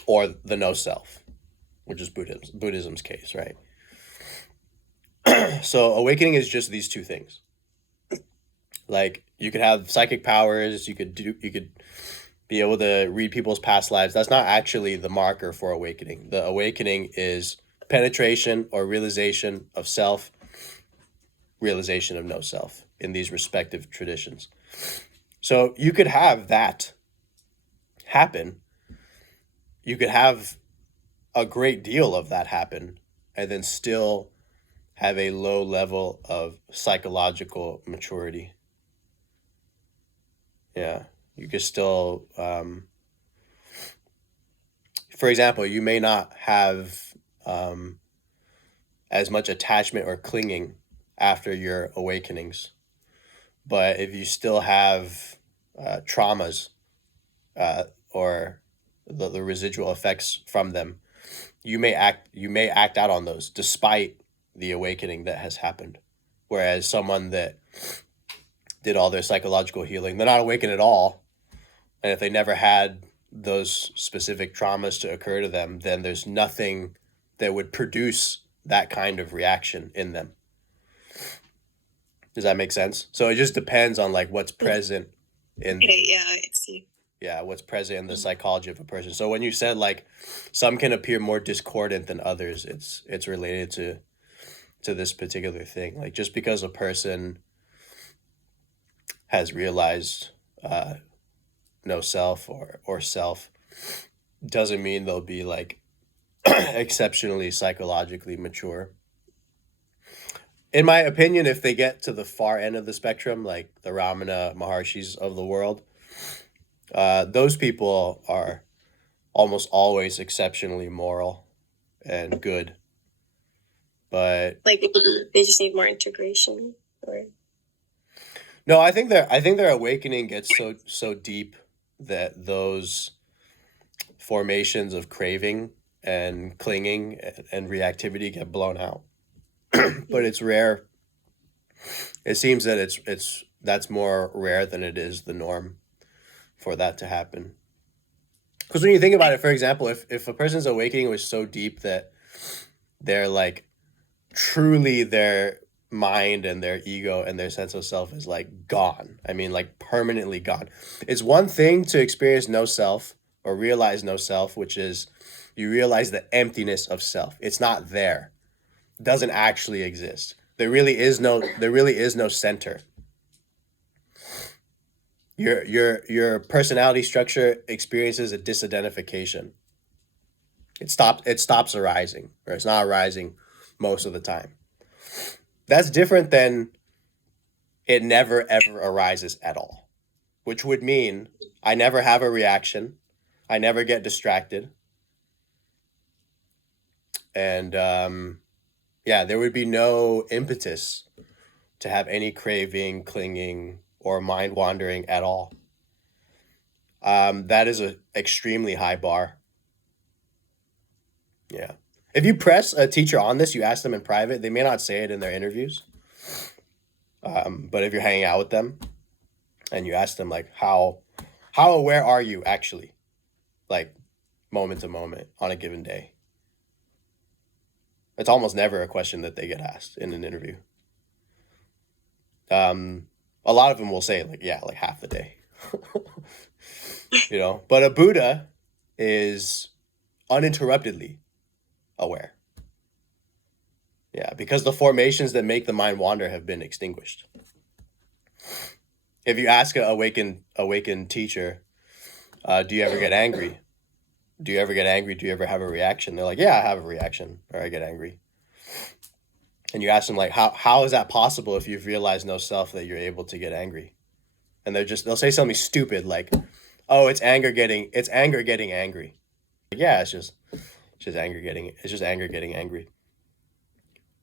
or the no self, which is Buddhism's case, right? So awakening is just these two things. Like you could have psychic powers, you could be able to read people's past lives. That's not actually the marker for awakening. The awakening is penetration or realization of self, realization of no self in these respective traditions. So you could have that happen. You could have a great deal of that happen and then still have a low level of psychological maturity. Yeah. You could still, for example, you may not have as much attachment or clinging after your awakenings, but if you still have traumas or the residual effects from them, you may act out on those despite the awakening that has happened. Whereas someone that did all their psychological healing, they're not awakened at all, and if they never had those specific traumas to occur to them, then there's nothing that would produce that kind of reaction in them. Does that make sense? So it just depends on like what's present in Yeah, I see. Yeah, what's present in the psychology of a person. So when you said like some can appear more discordant than others, it's related to this particular thing. Like just because a person has realized no self or self doesn't mean they'll be like exceptionally psychologically mature. In my opinion, if they get to the far end of the spectrum, like the Ramana Maharshis of the world, those people are almost always exceptionally moral and good. But like they just need more integration, or no, I think their awakening gets so deep that those formations of craving and clinging and reactivity get blown out. But it's rare. It seems that that's more rare than it is the norm for that to happen. Because when you think about it, for example, if a person's awakening was so deep that they're like truly their mind and their ego and their sense of self is like gone. I mean, like permanently gone. It's one thing to experience no self or realize no self, which is you realize the emptiness of self. It's not there. It doesn't actually exist. There really is no center. Your personality structure experiences a disidentification. It stops arising, or it's not arising most of the time. That's different than it never ever arises at all, which would mean I never have a reaction, I never get distracted, and there would be no impetus to have any craving, clinging, or mind wandering at all. That is an extremely high bar. Yeah. If you press a teacher on this, you ask them in private, they may not say it in their interviews. But if you're hanging out with them and you ask them like, how aware are you actually? Like moment to moment on a given day. It's almost never a question that they get asked in an interview. A lot of them will say like half the day. But a Buddha is uninterruptedly aware. Yeah, because the formations that make the mind wander have been extinguished. If you ask an awakened teacher, do you ever get angry? Do you ever get angry? Do you ever have a reaction? They're like, yeah, I have a reaction, or I get angry. And you ask them like, how is that possible if you've realized no self that you're able to get angry? And they'll say something stupid like, oh, it's anger getting angry. Yeah, it's just anger getting angry.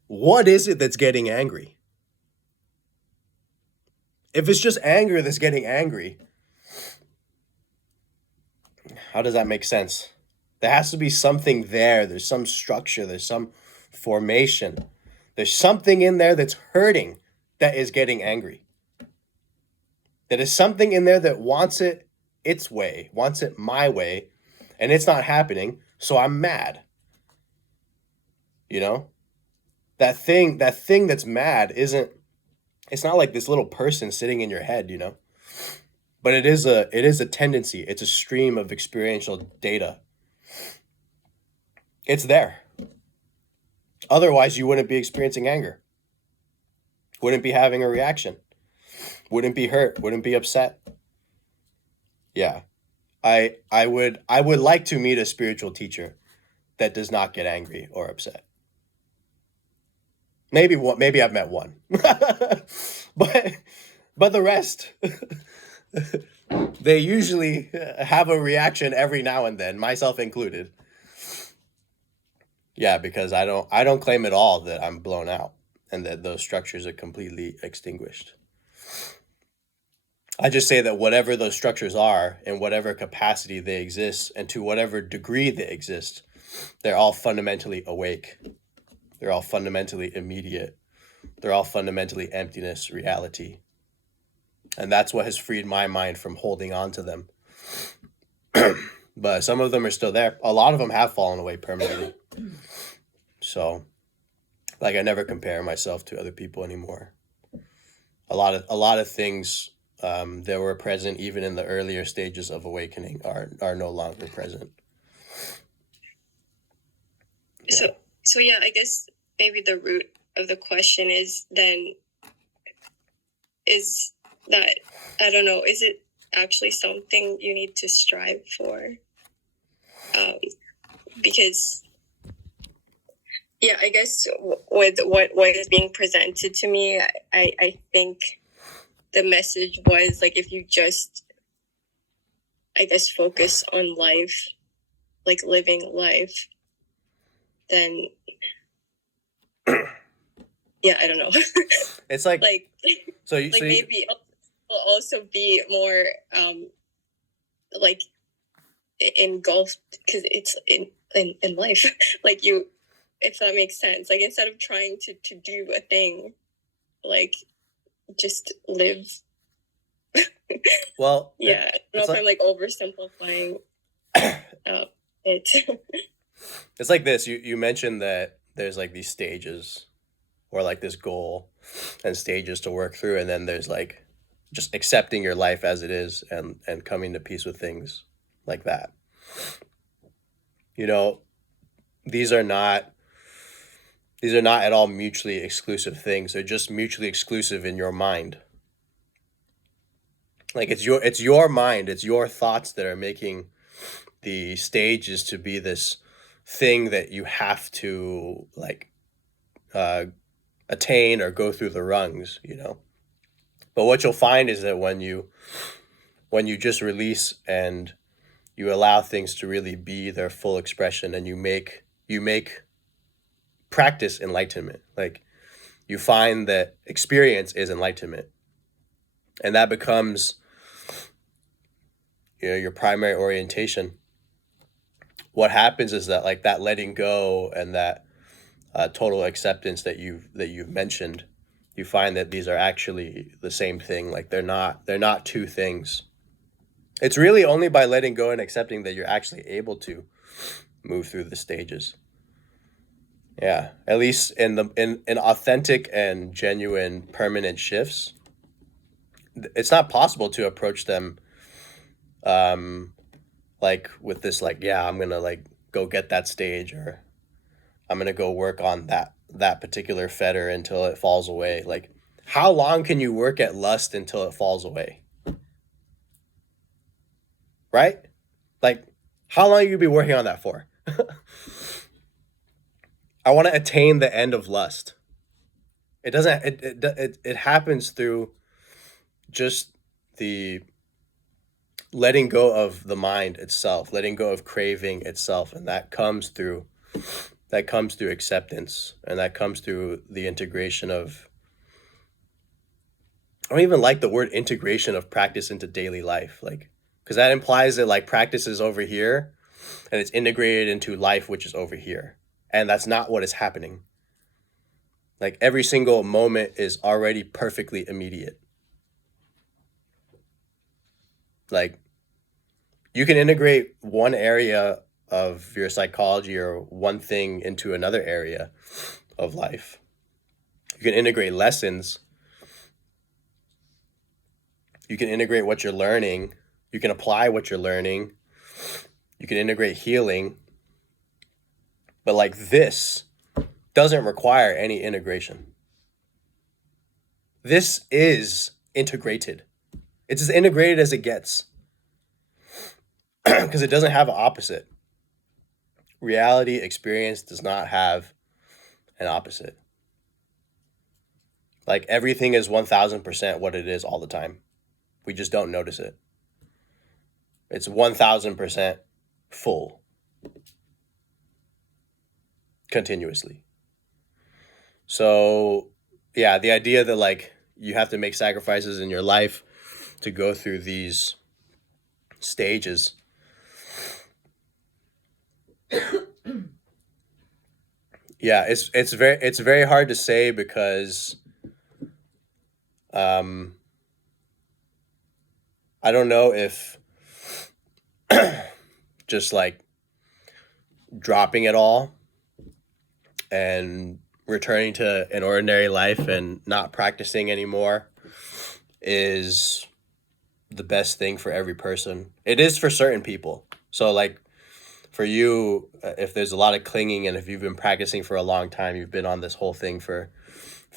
What is it that's getting angry? If it's just anger that's getting angry, how does that make sense? There has to be something there. There's some structure. There's some formation. There's something in there that's hurting that is getting angry. That is something in there that wants it its way, wants it my way, and it's not happening, so I'm mad. That thing that's mad it's not like this little person sitting in your head, but it is a tendency. It's a stream of experiential data. It's there. Otherwise, you wouldn't be experiencing anger. Wouldn't be having a reaction. Wouldn't be hurt. Wouldn't be upset. Yeah. I would like to meet a spiritual teacher that does not get angry or upset. Maybe I've met one. but the rest They usually have a reaction every now and then, myself included. Yeah, because I don't claim at all that I'm blown out and that those structures are completely extinguished. I just say that whatever those structures are, in whatever capacity they exist, and to whatever degree they exist, they're all fundamentally awake. They're all fundamentally immediate. They're all fundamentally emptiness, reality. And that's what has freed my mind from holding on to them. But some of them are still there. A lot of them have fallen away permanently. So, like, I never compare myself to other people anymore. A lot of things that were present even in the earlier stages of awakening are no longer present. Yeah. So yeah, I guess maybe the root of the question is then, is that, I don't know, is it actually something you need to strive for? Because yeah, I guess with what is being presented to me, I think the message was like, if you just, I guess, focus on life, like living life, then yeah, I don't know. It's like maybe it'll also be more like engulfed, because it's in life. Like, you, if that makes sense, like, instead of trying to do a thing, like, just live. Well, yeah, I don't know if I'm like oversimplifying it. It's like this. You mentioned that there's like these stages, or like this goal and stages to work through, and then there's like just accepting your life as it is and coming to peace with things like that. You know, these are not at all mutually exclusive things. They're just mutually exclusive in your mind. Like, it's your mind, it's your thoughts that are making the stages to be this thing that you have to like attain or go through the rungs, you know. But what you'll find is that when you just release and you allow things to really be their full expression, and you make practice enlightenment, like, you find that experience is enlightenment, and that becomes, you know, your primary orientation. What happens is that, like, that letting go and that total acceptance that you've mentioned, you find that these are actually the same thing. Like, they're not two things. It's really only by letting go and accepting that you're actually able to move through the stages. Yeah, at least in authentic and genuine permanent shifts, it's not possible to approach them like with this, like, yeah, I'm gonna like go get that stage, or I'm gonna go work on that particular fetter until it falls away. Like, how long can you work at lust until it falls away? Right? Like, how long you be working on that for? I want to attain the end of lust. It doesn't. It happens through just the letting go of the mind itself, letting go of craving itself, and that comes through acceptance, and that comes through the integration of, I don't even like the word integration of practice into daily life, like, because that implies that like practice is over here and it's integrated into life, which is over here, and that's not what is happening. Like, every single moment is already perfectly immediate. Like, you can integrate one area of your psychology or one thing into another area of life. You can integrate lessons. You can integrate what you're learning. You can apply what you're learning. You can integrate healing. But like, this doesn't require any integration. This is integrated. It's as integrated as it gets. Because it doesn't have an opposite. Reality experience does not have an opposite. Like, everything is 1000% what it is all the time, We just don't notice it. It's 1000% full continuously. So yeah, the idea that like you have to make sacrifices in your life to go through these stages, yeah, it's very hard to say because I don't know if just like dropping it all and returning to an ordinary life and not practicing anymore is the best thing for every person. It is for certain people. So like for you, if there's a lot of clinging and if you've been practicing for a long time, you've been on this whole thing for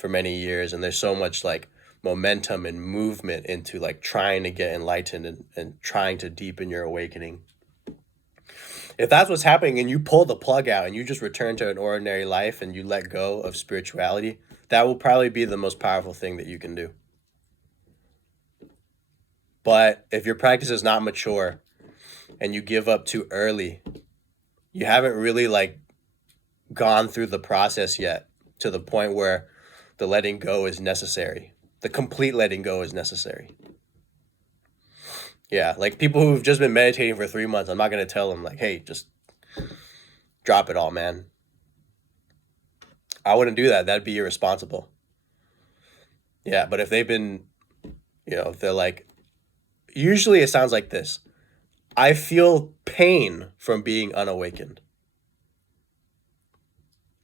many years, and there's so much like momentum and movement into like trying to get enlightened and trying to deepen your awakening. If that's what's happening and you pull the plug out and you just return to an ordinary life and you let go of spirituality, that will probably be the most powerful thing that you can do. But if your practice is not mature and you give up too early, you haven't really like gone through the process yet to the point where the letting go is necessary. The complete letting go is necessary. Yeah, like people who've just been meditating for 3 months, I'm not going to tell them like, hey, just drop it all, man. I wouldn't do that. That'd be irresponsible. Yeah, but if they've been, if they're like, usually it sounds like this. I feel pain from being unawakened.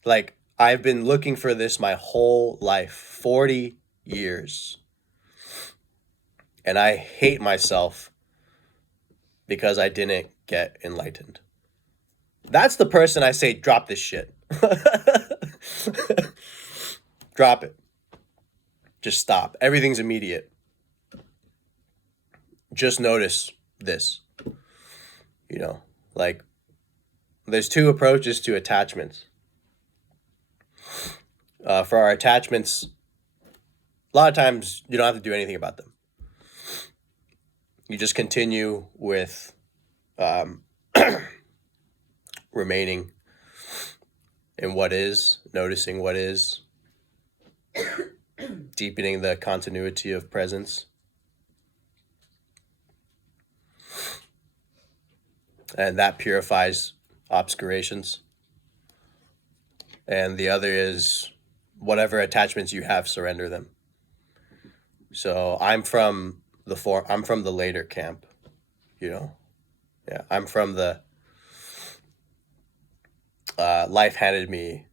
Like, I've been looking for this my whole life, 40 years. And I hate myself because I didn't get enlightened. That's the person I say, drop this shit. Drop it. Just stop. Everything's immediate. Just notice this. Like, there's two approaches to attachments. For our attachments, a lot of times you don't have to do anything about them. You just continue with remaining in what is, noticing what is, deepening the continuity of presence. And that purifies obscurations. And the other is whatever attachments you have, surrender them. So I'm from the later camp, Yeah, I'm from the life handed me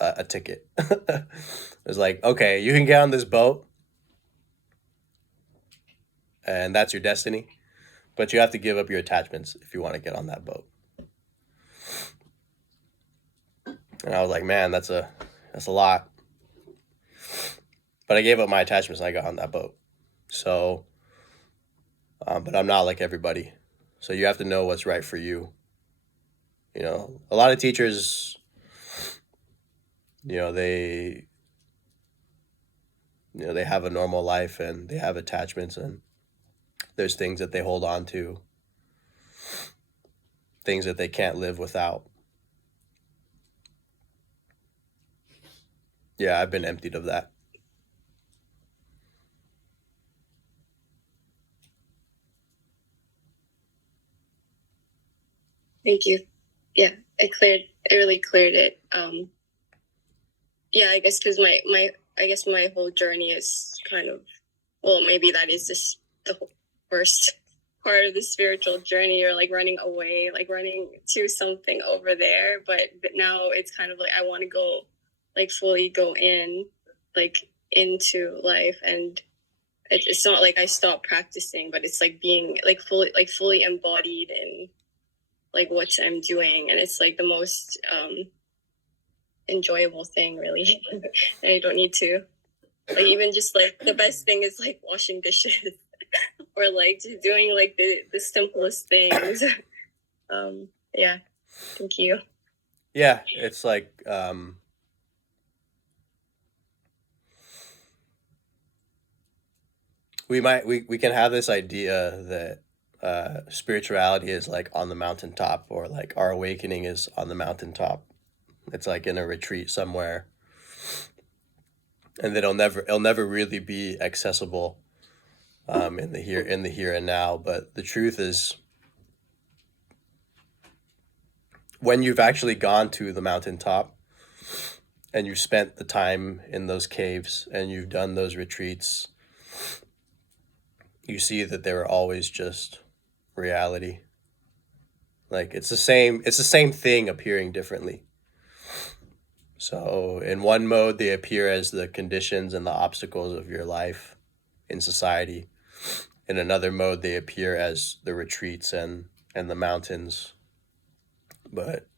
a ticket. It was like, okay, you can get on this boat and that's your destiny, but you have to give up your attachments if you want to get on that boat. And I was like, man, that's a lot. But I gave up my attachments and I got on that boat. So, but I'm not like everybody. So you have to know what's right for you. A lot of teachers, they have a normal life and they have attachments and there's things that they hold on to, things that they can't live without. Yeah, I've been emptied of that. Thank you. Yeah, it really cleared it. Yeah, I guess because my whole journey is kind of, well, maybe that is just the first part of the spiritual journey. You're like running away, like running to something over there. But now it's kind of like I want to go, like fully go in, like into life, and it's not like I stopped practicing, but it's like being like fully embodied in like what I'm doing, and it's like the most enjoyable thing, really. And I don't need to like even just like the best thing is like washing dishes or like just doing like the simplest things. Yeah, thank you. Yeah, it's like we can have this idea that spirituality is like on the mountaintop, or like our awakening is on the mountaintop. It's like in a retreat somewhere, and that it'll never really be accessible in the here and now. But the truth is, when you've actually gone to the mountaintop and you've spent the time in those caves and you've done those retreats, you see that they were always just reality. Like it's the same thing appearing differently. So in one mode, they appear as the conditions and the obstacles of your life in society. In another mode, they appear as the retreats and the mountains. But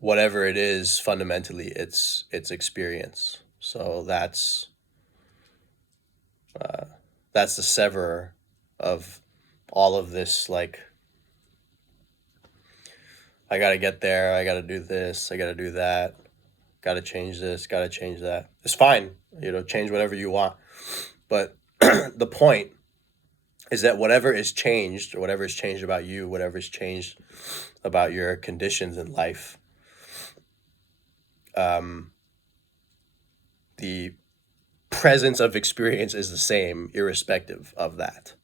whatever it is, fundamentally, it's experience. So that's the severer of all of this. Like, I gotta get there, I gotta do this, I gotta do that, gotta change this, gotta change that. It's fine, change whatever you want. But the point is that whatever is changed, or whatever is changed about you, whatever is changed about your conditions in life, the presence of experience is the same, irrespective of that.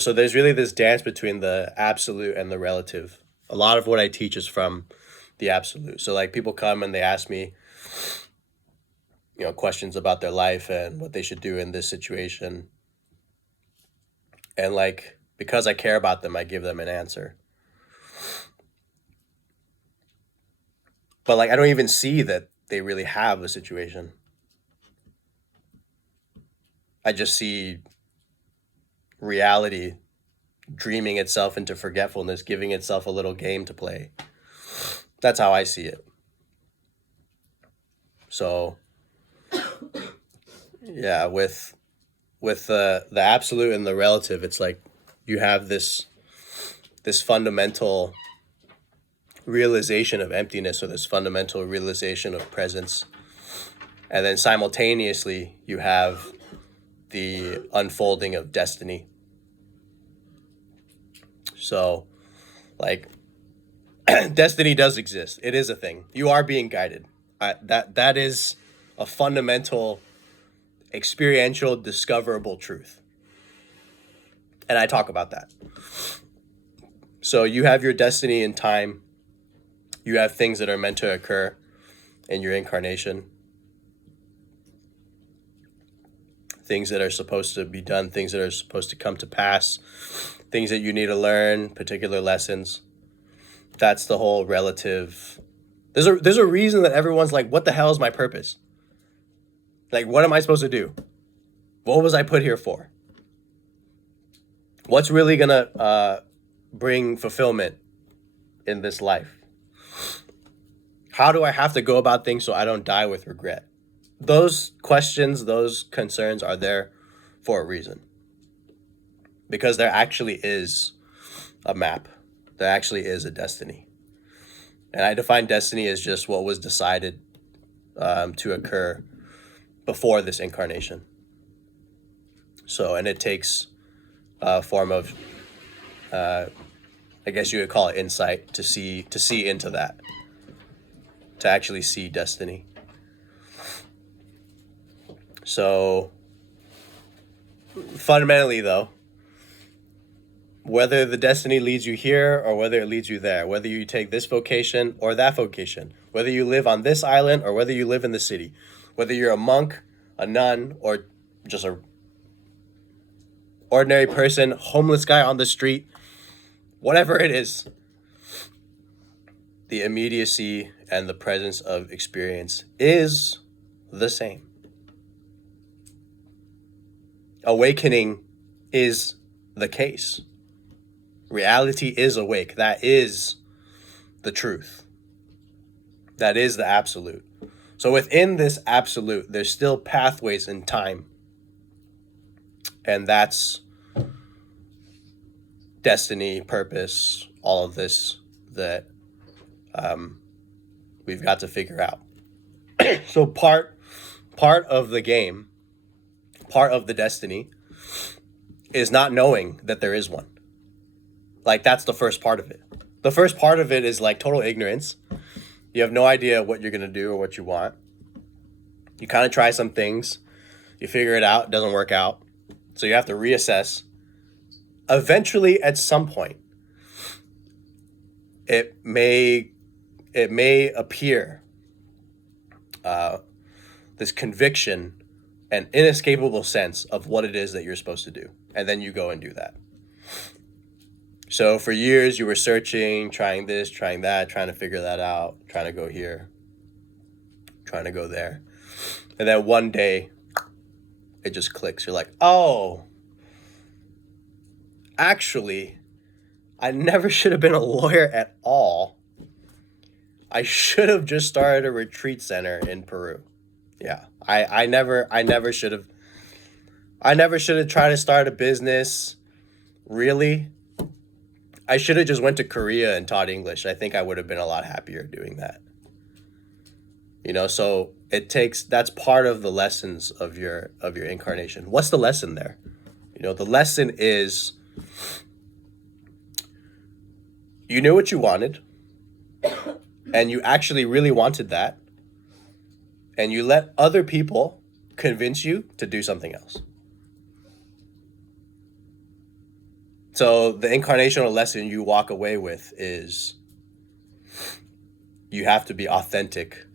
So there's really this dance between the absolute and the relative. A lot of what I teach is from the absolute. So like people come and they ask me, questions about their life and what they should do in this situation. And like, because I care about them, I give them an answer. But like, I don't even see that they really have a situation. I just see reality dreaming itself into forgetfulness, giving itself a little game to play. That's how I see it. So, yeah, with the absolute and the relative, it's like you have this fundamental realization of emptiness, or this fundamental realization of presence, and then simultaneously you have the unfolding of destiny. So, like, destiny does exist. It is a thing. You are being guided. That is a fundamental, experiential, discoverable truth. And I talk about that. So you have your destiny in time. You have things that are meant to occur in your incarnation. Things that are supposed to be done, things that are supposed to come to pass, things that you need to learn, particular lessons. That's the whole relative. There's a reason that everyone's like, what the hell is my purpose? Like, what am I supposed to do? What was I put here for? What's really gonna bring fulfillment in this life? How do I have to go about things so I don't die with regret? Those questions, those concerns are there for a reason. Because there actually is a map. There actually is a destiny. And I define destiny as just what was decided to occur before this incarnation. So, and it takes a form of, I guess you would call it insight, to see into that, to actually see destiny. So, fundamentally though, whether the destiny leads you here or whether it leads you there, whether you take this vocation or that vocation, whether you live on this island or whether you live in the city, whether you're a monk, a nun, or just a ordinary person, homeless guy on the street, whatever it is, the immediacy and the presence of experience is the same. Awakening is the case. Reality is awake. That is the truth. That is the absolute. So within this absolute, there's still pathways in time. And that's destiny, purpose, all of this that we've got to figure out. So part of the game, part of the destiny is not knowing that there is one. Like, that's the first part of it. The first part of it is like total ignorance. You have no idea what you're going to do or what you want. You kind of try some things. You figure it out. It doesn't work out. So you have to reassess. Eventually, at some point, it may appear this conviction, an inescapable sense of what it is that you're supposed to do. And then you go and do that. So for years you were searching, trying this, trying that, trying to figure that out, trying to go here, trying to go there. And then one day it just clicks. You're like, oh, actually, I never should have been a lawyer at all. I should have just started a retreat center in Peru. Yeah, I never should have. I never should have tried to start a business. Really? I should have just went to Korea and taught English. I think I would have been a lot happier doing that. You know, so that's part of the lessons of your incarnation. What's the lesson there? You know, the lesson is you knew what you wanted, and you actually really wanted that, and you let other people convince you to do something else. So the incarnational lesson you walk away with is you have to be authentic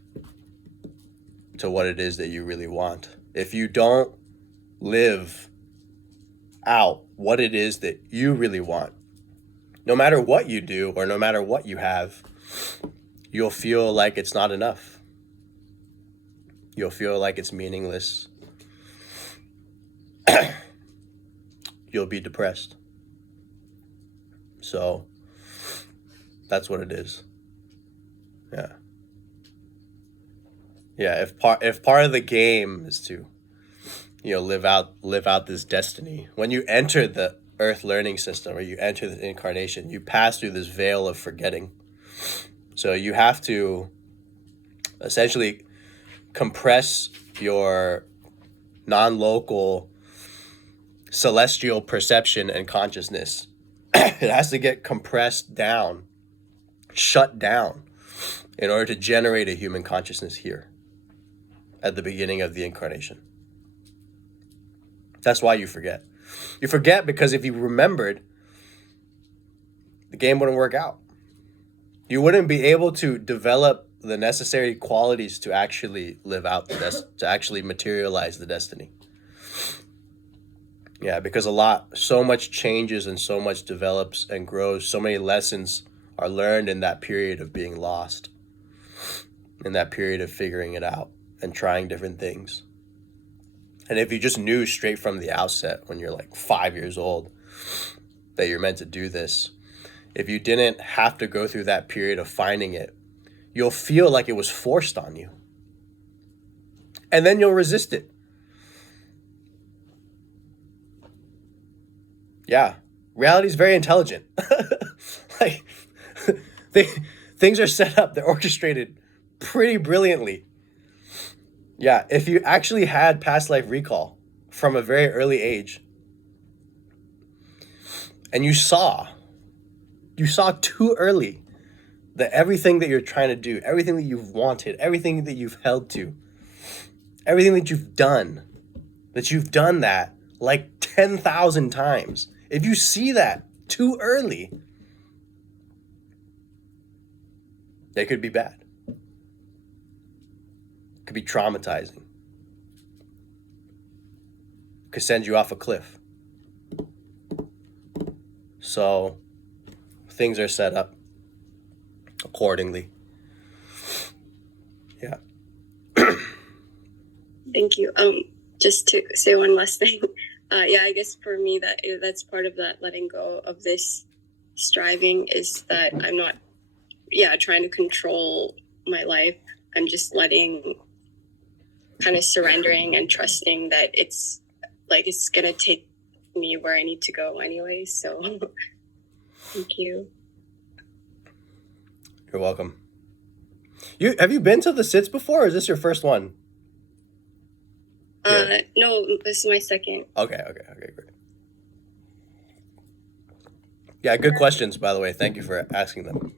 to what it is that you really want. If you don't live out what it is that you really want, no matter what you do or no matter what you have, you'll feel like it's not enough. You'll feel like it's meaningless. You'll be depressed. So that's what it is. Yeah. Yeah, if part of the game is to, you know, live out this destiny, when you enter the earth learning system or you enter the incarnation, you pass through this veil of forgetting. So you have to essentially compress your non-local celestial perception and consciousness. It has to get compressed down, shut down, in order to generate a human consciousness here at the beginning of the incarnation. That's why you forget. You forget because if you remembered, the game wouldn't work out. You wouldn't be able to develop the necessary qualities to actually live out to actually materialize the destiny. Yeah, because so much changes and so much develops and grows. So many lessons are learned in that period of being lost, in that period of figuring it out and trying different things. And if you just knew straight from the outset when you're like 5 years old that you're meant to do this, if you didn't have to go through that period of finding it, you'll feel like it was forced on you. And then you'll resist it. Yeah, reality is very intelligent. Like, things are set up, they're orchestrated pretty brilliantly. Yeah, if you actually had past life recall from a very early age, and you saw too early that everything that you're trying to do, everything that you've wanted, everything that you've held to, everything that you've done that like 10,000 times. If you see that too early, they could be bad. Could be traumatizing. Could send you off a cliff. So things are set up accordingly. Yeah. Thank you. Just to say one last thing. Yeah, I guess for me that's part of that letting go of this striving is that I'm not, trying to control my life. I'm just kind of surrendering and trusting that it's gonna take me where I need to go anyway. So thank you. You're welcome. Have you been to the SITs before, or is this your first one? No, this is my second. Okay, great. Yeah, good questions, by the way. Thank you for asking them.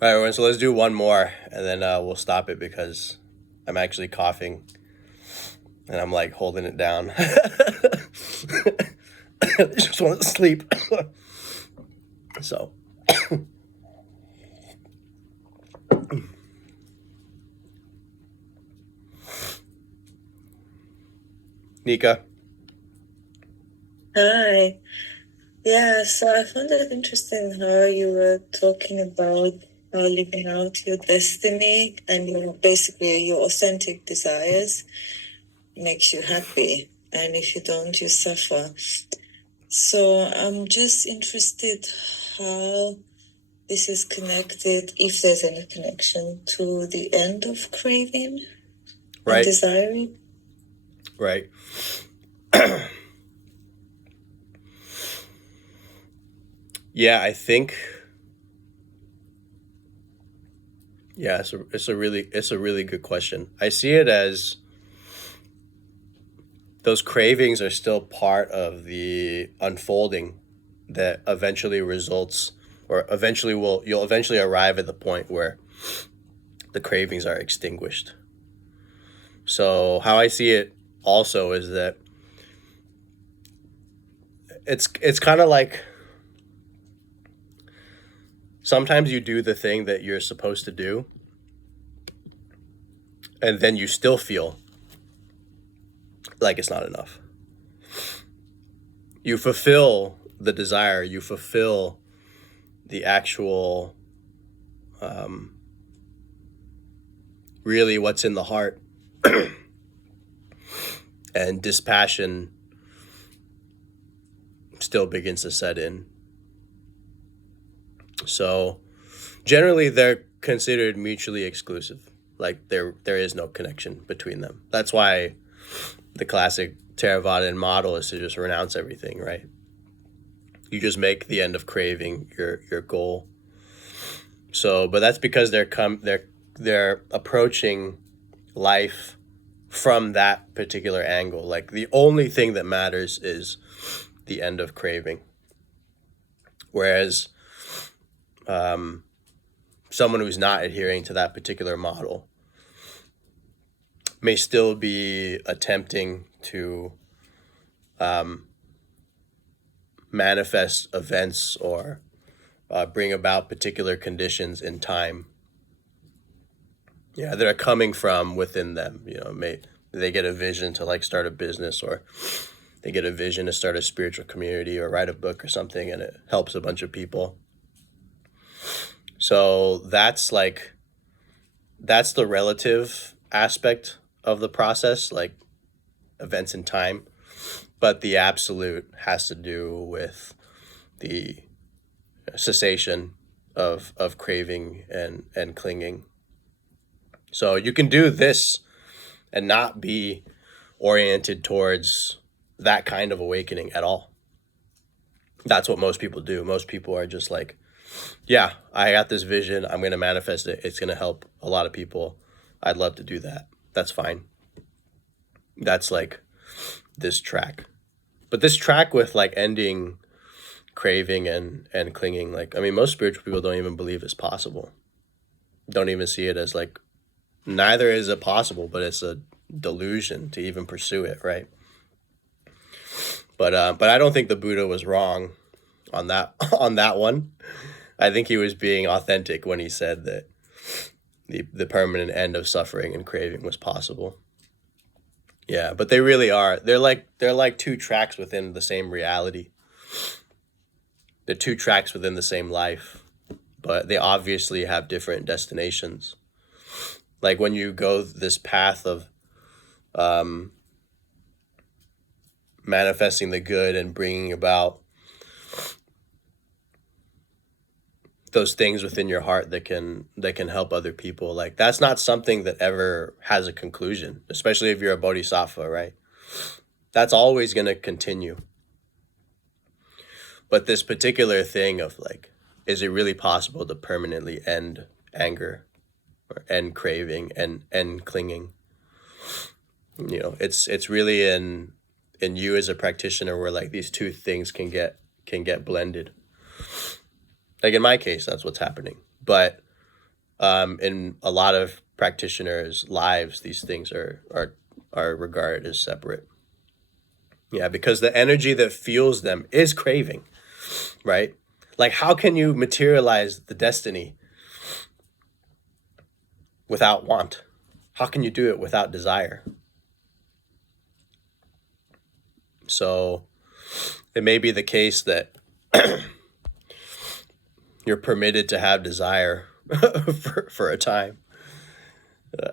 All right, everyone, so let's do one more, and then we'll stop it because I'm actually coughing, and I'm like holding it down. I just want to sleep. So. Nika. Hi. Yeah, so I found it interesting how you were talking about how living out your destiny and basically your authentic desires makes you happy. And if you don't, you suffer. So I'm just interested how this is connected, if there's any connection, to the end of craving and desiring. Right. Yeah, I think. Yeah, it's a really good question. I see it as those cravings are still part of the unfolding that eventually results, or you'll eventually arrive at the point where the cravings are extinguished. So how I see it also is that it's kind of like sometimes you do the thing that you're supposed to do, and then you still feel like it's not enough. You fulfill the desire, you fulfill the actual, really what's in the heart, and dispassion still begins to set in. So generally they're considered mutually exclusive. Like there is no connection between them. That's why the classic Theravadan model is to just renounce everything, right? You just make the end of craving your goal. So, but that's because they're approaching life from that particular angle. Like the only thing that matters is the end of craving. Whereas someone who's not adhering to that particular model may still be attempting to manifest events or bring about particular conditions in time. Yeah, that are coming from within them. They get a vision to like start a business, or they get a vision to start a spiritual community or write a book or something, and it helps a bunch of people. So that's the relative aspect of the process, like events in time. But the absolute has to do with the cessation of craving and clinging. So you can do this and not be oriented towards that kind of awakening at all. That's what most people do. Most people are just like, yeah, I got this vision. I'm going to manifest it. It's going to help a lot of people. I'd love to do that. That's fine. That's like this track. But this track with like ending craving and clinging, like, I mean, most spiritual people don't even believe it's possible. Don't even see it as like, neither is it possible, but it's a delusion to even pursue it, right? But I don't think the Buddha was wrong on that one. I think he was being authentic when he said that the permanent end of suffering and craving was possible. Yeah, but they really are. They're like two tracks within the same reality. They're two tracks within the same life, but they obviously have different destinations. Like when you go this path of manifesting the good and bringing about those things within your heart that can help other people, like that's not something that ever has a conclusion, especially if you're a bodhisattva, right? That's always going to continue. But this particular thing of like is it really possible to permanently end anger or end craving and end clinging? You know, it's really in you as a practitioner where like these two things can get blended. Like in my case, that's what's happening. But in a lot of practitioners' lives, these things are regarded as separate. Yeah, because the energy that fuels them is craving, right? Like, how can you materialize the destiny without want? How can you do it without desire? So it may be the case that you're permitted to have desire for a time,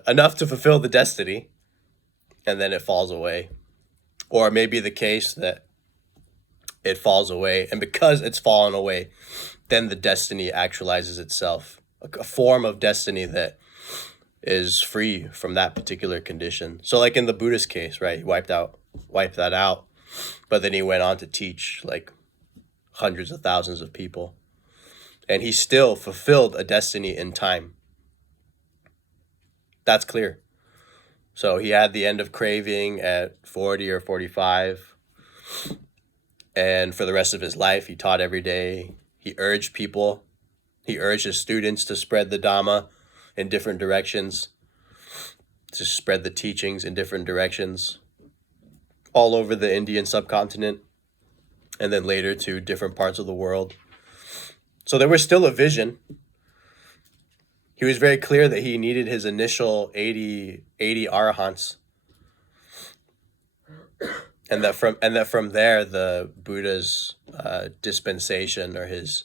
enough to fulfill the destiny, and then it falls away. Or it may be the case that it falls away, and because it's fallen away, then the destiny actualizes itself, a form of destiny that is free from that particular condition. So like in the Buddhist case, right, he wiped that out, but then he went on to teach like hundreds of thousands of people, and he still fulfilled a destiny in time. That's clear. So he had the end of craving at 40 or 45, and for the rest of his life he taught every day. He urged his students to spread the Dhamma in different directions, to spread the teachings in different directions all over the Indian subcontinent, and then later to different parts of the world. So there was still a vision. He was very clear that he needed his initial 80 arahants, and that from there the Buddha's dispensation or his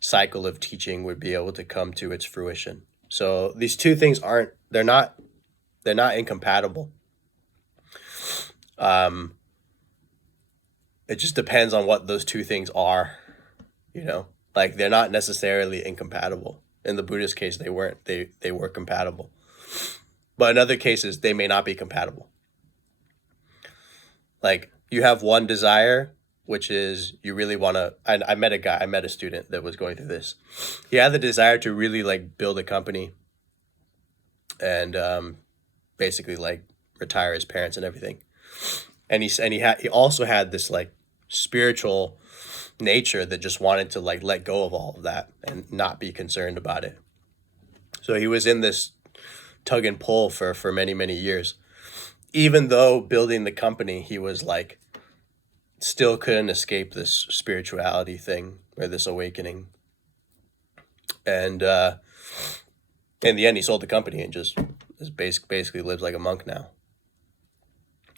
cycle of teaching would be able to come to its fruition. So these two things they're not incompatible. It just depends on what those two things are, you know, like they're not necessarily incompatible. In the Buddhist case, they weren't. They were compatible. But in other cases, they may not be compatible. Like you have one desire, which is you really want to, I met a student that was going through this. He had the desire to really like build a company and basically like retire his parents and everything. And he also had this like spiritual nature that just wanted to like let go of all of that and not be concerned about it. So he was in this tug and pull for many, many years. Even though building the company, he was like still couldn't escape this spirituality thing or this awakening. And in the end, he sold the company and just basically lives like a monk now.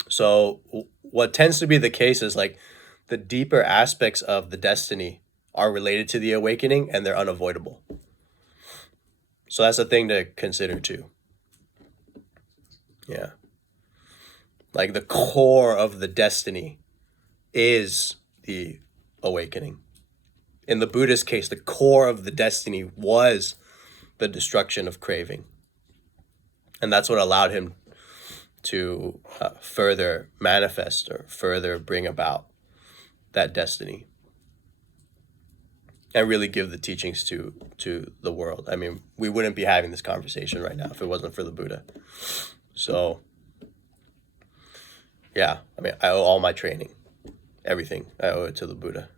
So what tends to be the case is like the deeper aspects of the destiny are related to the awakening and they're unavoidable. So that's a thing to consider too. Yeah. Like the core of the destiny is the awakening. In the Buddhist case, the core of the destiny was the destruction of craving. And that's what allowed him to further manifest or further bring about that destiny and really give the teachings to the world. I mean, we wouldn't be having this conversation right now if it wasn't for the Buddha. So, yeah, I mean, I owe all my training, everything, I owe it to the Buddha.